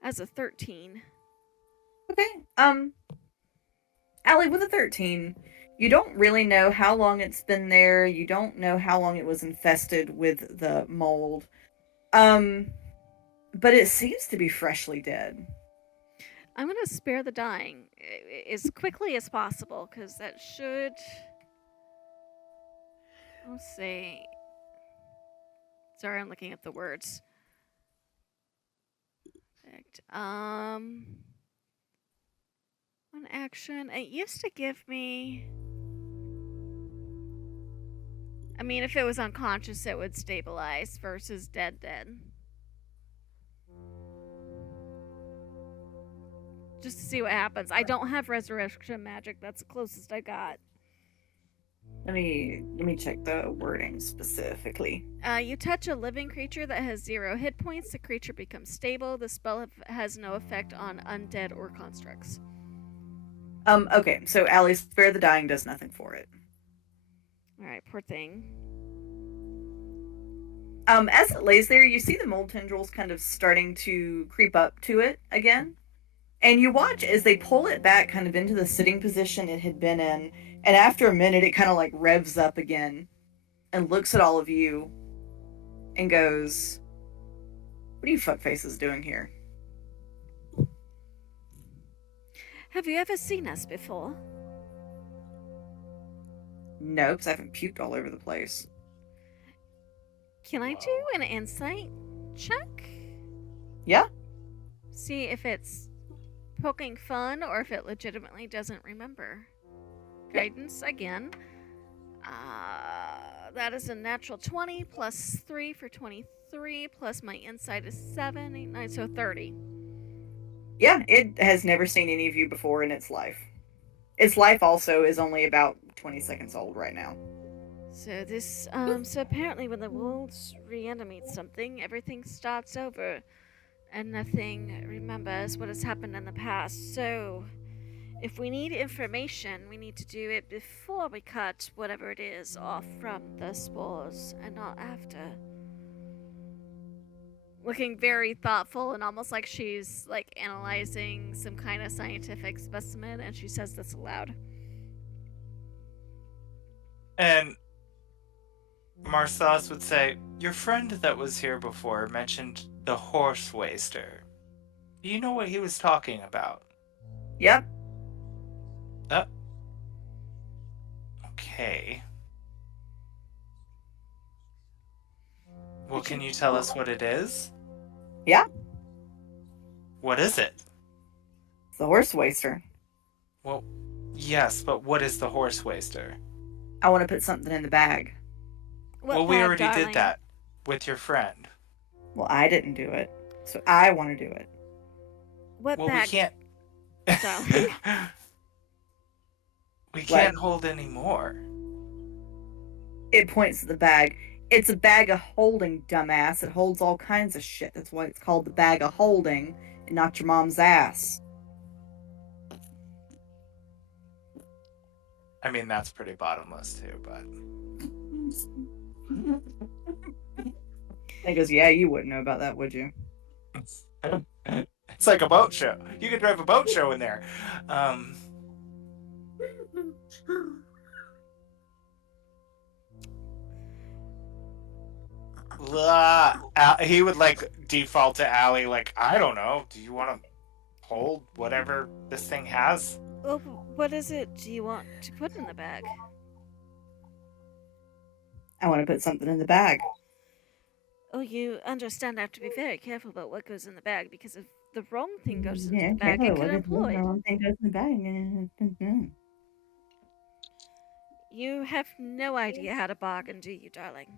As a 13. Okay. Allie, with a 13, you don't really know how long it's been there. You don't know how long it was infested with the mold. But it seems to be freshly dead. I'm going to spare the dying as quickly as possible, because that should... Let's see. Sorry, I'm looking at the words. Perfect. One action. It used to give me... I mean, if it was unconscious, it would stabilize versus dead. Just to see what happens. I don't have resurrection magic. That's the closest I got. Let me check the wording specifically. You touch a living creature that has 0 hit points. The creature becomes stable. The spell has no effect on undead or constructs. Okay, so Allie, spare the dying does nothing for it. Alright, poor thing. As it lays there, you see the mold tendrils kind of starting to creep up to it again. And you watch as they pull it back kind of into the sitting position it had been in. And after a minute, it kind of like revs up again and looks at all of you and goes, "What are you fuckfaces doing here?" Have you ever seen us before? No, because I haven't puked all over the place. Can I do an insight check? Yeah. See if it's poking fun or if it legitimately doesn't remember. Guidance again. That is a natural 20 plus 3 for 23 plus my insight is 7, 8, 9, so 30. Yeah, it has never seen any of you before in its life. Its life also is only about 20 seconds old right now. So apparently when the wolves reanimate something, everything starts over, and nothing remembers what has happened in the past. So, if we need information, we need to do it before we cut whatever it is off from the spores, and not after. Looking very thoughtful and almost like she's like analyzing some kind of scientific specimen, and she says this aloud. And Marcellus would say, "Your friend that was here before mentioned the horse waster. Do you know what he was talking about?" Yep. Uh, okay. Well, can you tell us what it is? Yeah. What is it? It's the horse waster. Well, yes, but what is the horse waster? I want to put something in the bag. Well, we already did that with your friend. Well, I didn't do it, so I want to do it. What Well, bag? we can't. Darling. We can't hold any more. It points to the bag. It's a bag of holding, dumbass. It holds all kinds of shit. That's why it's called the bag of holding, and not your mom's ass. I mean, that's pretty bottomless too, but. He goes, yeah, you wouldn't know about that, would you? It's like a boat show. You could drive a boat show in there. He would like default to Allie, like, I don't know. Do you want to hold whatever this thing has? Well, what is it do you want to put in the bag? I want to put something in the bag. Oh, you understand I have to be very careful about what goes in the bag, because if the wrong thing goes into the bag, it could employ. The wrong thing goes in the bag. You have no idea how to bargain, do you, darling?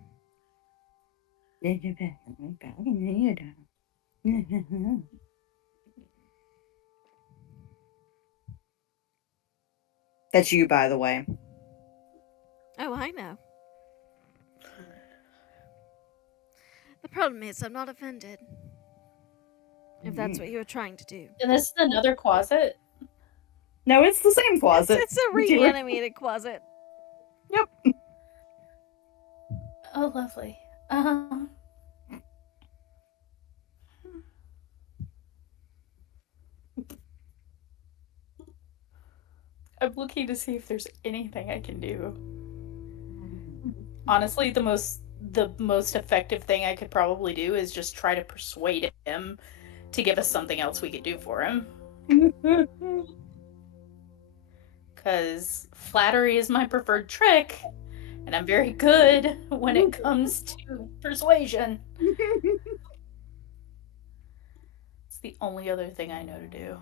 That's you, by the way. Oh, I know. The problem is, I'm not offended. If that's what you were trying to do. And this is another closet? No, it's the same closet. It's a reanimated closet. Yep. Oh, lovely. I'm looking to see if there's anything I can do. Honestly, the most effective thing I could probably do is just try to persuade him to give us something else we could do for him. Because flattery is my preferred trick, and I'm very good when it comes to persuasion. It's the only other thing I know to do.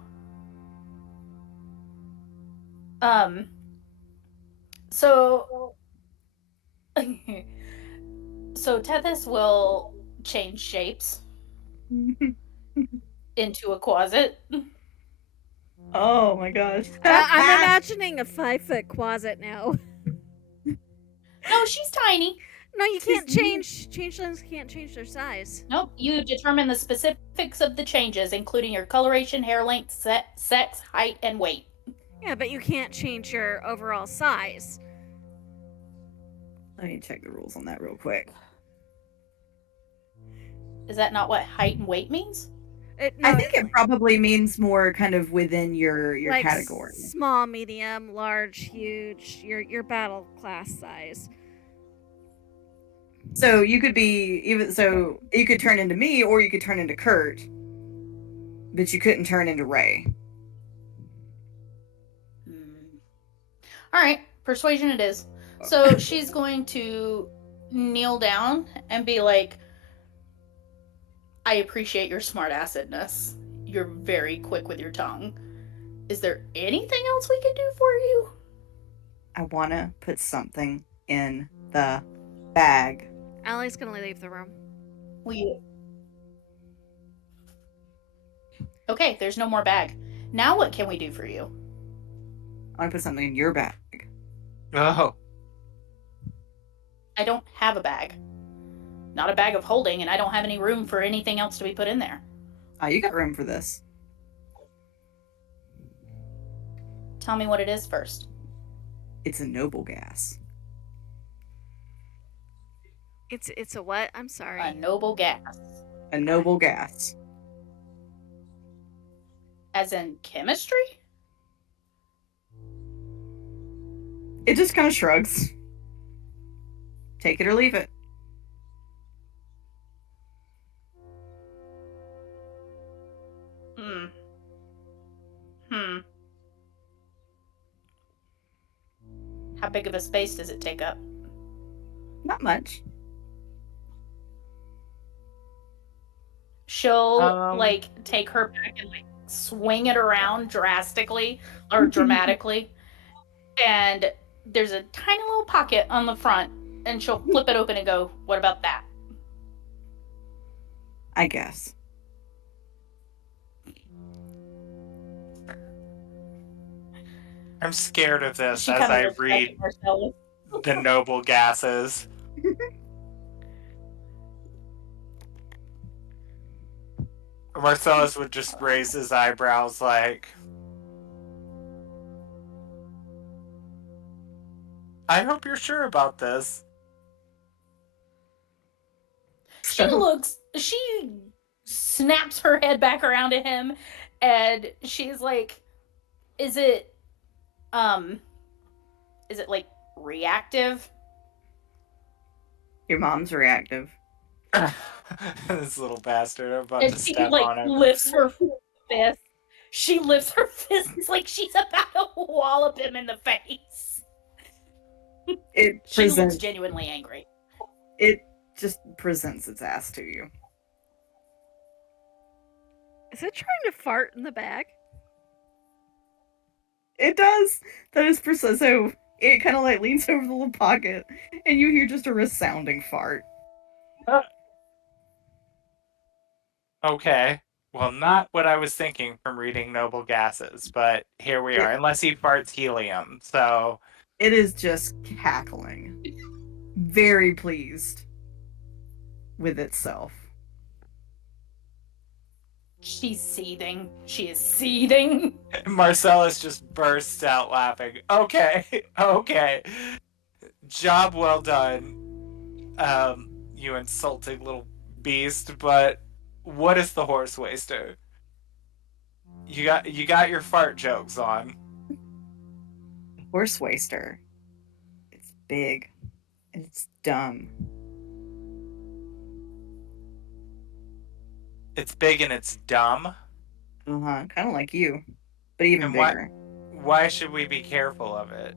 So Tethys will change shapes into a closet. Oh my gosh. I'm imagining a 5-foot closet now. No, she's tiny. No, you can't changelings can't change their size. Nope, you determine the specifics of the changes, including your coloration, hair length, sex, height, and weight. Yeah, but you can't change your overall size. Let me check the rules on that real quick. Is that not what height and weight means? I think it probably means more kind of within your like category. Small, medium, large, huge, your battle class size. So you could be you could turn into me, or you could turn into Kurt, but you couldn't turn into Ray. All right, persuasion it is. So she's going to kneel down and be like, I appreciate your smart assedness. You're very quick with your tongue. Is there anything else we can do for you? I want to put something in the bag. Allie's going to leave the room. Okay, there's no more bag. Now what can we do for you? I want to put something in your bag. Oh. I don't have a bag. Not a bag of holding, and I don't have any room for anything else to be put in there. You got room for this. Tell me what it is first. It's a noble gas. It's a what? I'm sorry. A noble gas. A noble gas. As in chemistry? It just kind of shrugs. Take it or leave it. How big of a space does it take up? Not much. She'll take her back and swing it around drastically or dramatically, and there's a tiny little pocket on the front, and she'll flip it open and go, "What about that?" I guess. I'm scared of this as I read the noble gases. Marcellus would just raise his eyebrows like, I hope you're sure about this. She snaps her head back around to him, and she's like, is it like reactive? Your mom's reactive. This little bastard, I'm about to step She on him. lifts her fist. She lifts her fist like she's about to wallop him in the face. She looks genuinely angry. It just presents its ass to you. Is it trying to fart in the bag? It does. That is precise. So it kind of like leans over the little pocket, and you hear just a resounding fart. Okay. Well, not what I was thinking from reading Noble Gases, but here we are. Unless he farts helium, so... It is just cackling. Very pleased with itself. She's seething. She is seething. Marcellus just bursts out laughing. Okay, okay. Job well done, you insulting little beast, but what is the horse waster? You got your fart jokes on. Horse waster. It's big. And it's dumb. It's big and it's dumb? Uh-huh. Kind of like you. But even and bigger. Why should we be careful of it?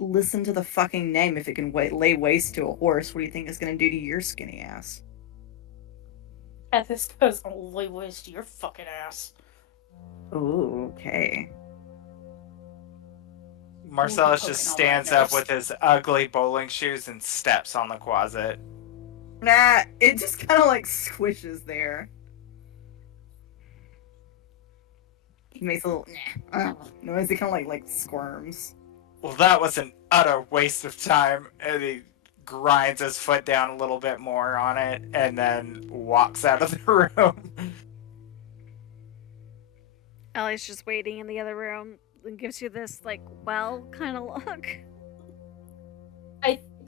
Listen to the fucking name. If it can lay waste to a horse, what do you think it's going to do to your skinny ass? This goes lay waste to your fucking ass. Ooh, okay. Marcellus just stands up with his ugly bowling shoes and steps on the closet. Nah, it just kind of like squishes there. He makes a little noise. It kind of like squirms. Well, that was an utter waste of time. And he grinds his foot down a little bit more on it and then walks out of the room. Ellie's just waiting in the other room and gives you this, like, well kind of look.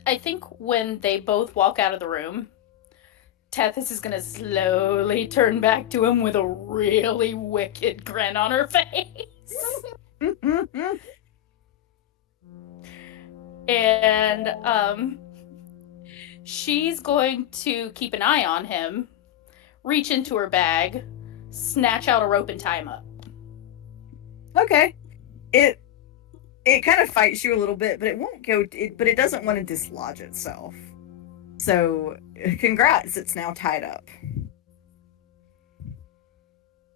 I think when they both walk out of the room, Tethys is gonna slowly turn back to him with a really wicked grin on her face. And she's going to keep an eye on him, reach into her bag, snatch out a rope and tie him up. Okay. It kind of fights you a little bit, but it won't go. But it doesn't want to dislodge itself. So, congrats! It's now tied up.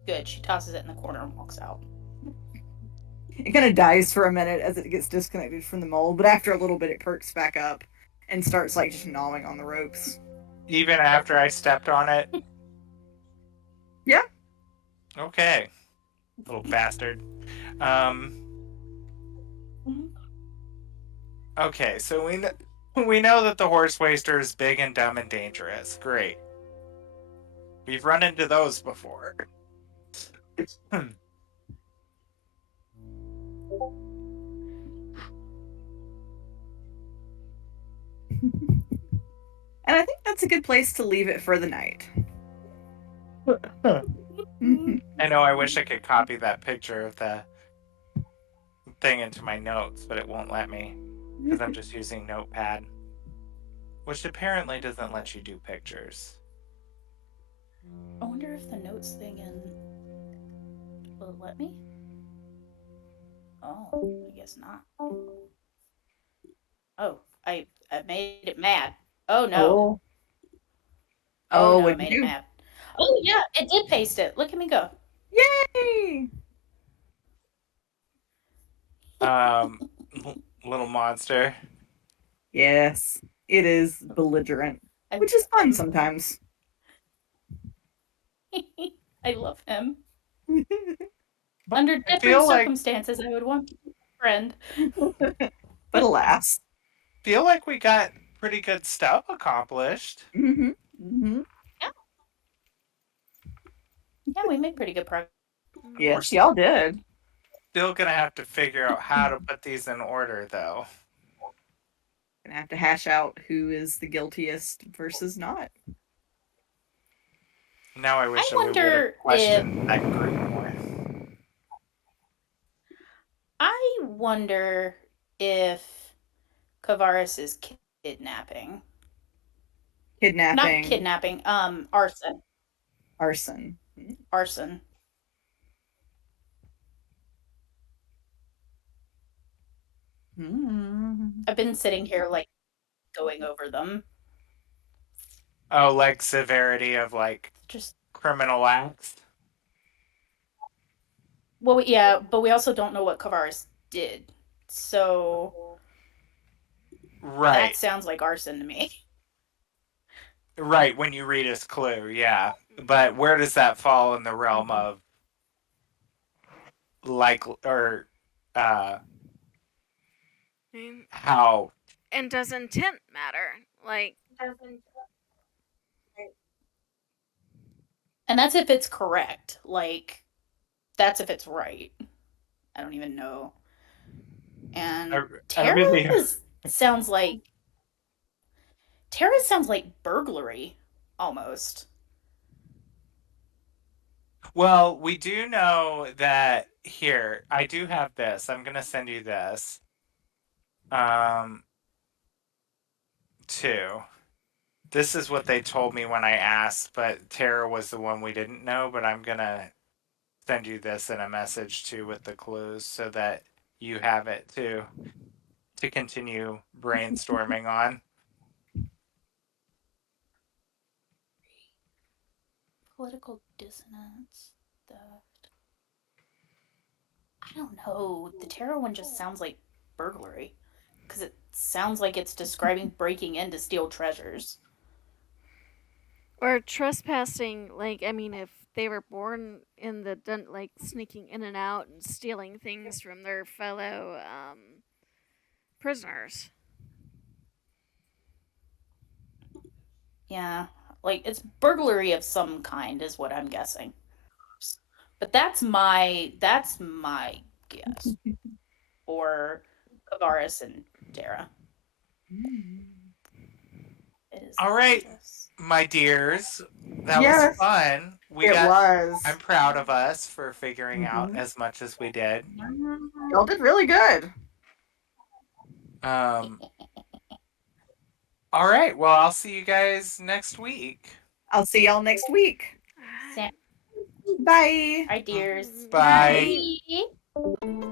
Good. She tosses it in the corner and walks out. It kind of dies for a minute as it gets disconnected from the mold, but after a little bit, it perks back up and starts like just gnawing on the ropes. Even after I stepped on it? Yeah. Okay. Little bastard. Okay, so we know that the horse waster is big and dumb and dangerous. Great. We've run into those before. And I think that's a good place to leave it for the night. I know, I wish I could copy that picture of the thing into my notes, but it won't let me because I'm just using Notepad, which apparently doesn't let you do pictures. I wonder if the notes thing will it let me? Oh, I guess not. Oh, I made it mad. Oh no. Oh. Oh Oh, no, I what'd made you it do? mad. Oh yeah, it did paste it. Look at me go. Yay! Little monster. Yes, it is belligerent, which is fun sometimes. I love him. Under I different feel like circumstances, I would want a friend. But alas. we got pretty good stuff accomplished. Mm-hmm. Mm-hmm. Yeah, we made pretty good progress. Yes, y'all did. Still gonna have to figure out how to put these in order, though. Gonna have to hash out who is the guiltiest versus not. Now I wish I that we would have wonder questioned if that group more. I wonder if Kavaris is kidnapping. Kidnapping. Not kidnapping, arson. Arson. Arson. I've been sitting here like going over them. Oh, like severity of like Just criminal acts. well, yeah, but we also don't know what Kavaris did. So Right. that sounds like arson to me. Right, when you read his clue, yeah. But where does that fall in the realm of like or I mean, how and does intent matter? Like, And that's if it's correct. Like, that's if it's right. I don't even know. And I really sounds like burglary almost. Well, we do know that here, I do have this. I'm gonna send you this. Too. This is what they told me when I asked, but Tara was the one we didn't know, but I'm gonna send you this in a message too with the clues so that you have it too to continue brainstorming on. Political dissonance, theft. I don't know. The tarot one just sounds like burglary because it sounds like it's describing breaking in to steal treasures. or trespassing. Like, I mean, if they were born in the like sneaking in and out and stealing things from their fellow prisoners. Yeah, like it's burglary of some kind is what I'm guessing. But that's my guess. Or Kavaris and Dara. All right, my dears, that Yes, was fun. I'm proud of us for figuring out as much as we did. Y'all did really good. All right, well, I'll see you guys next week. I'll see y'all next week. Sam, Bye. hi dears. Bye. Bye.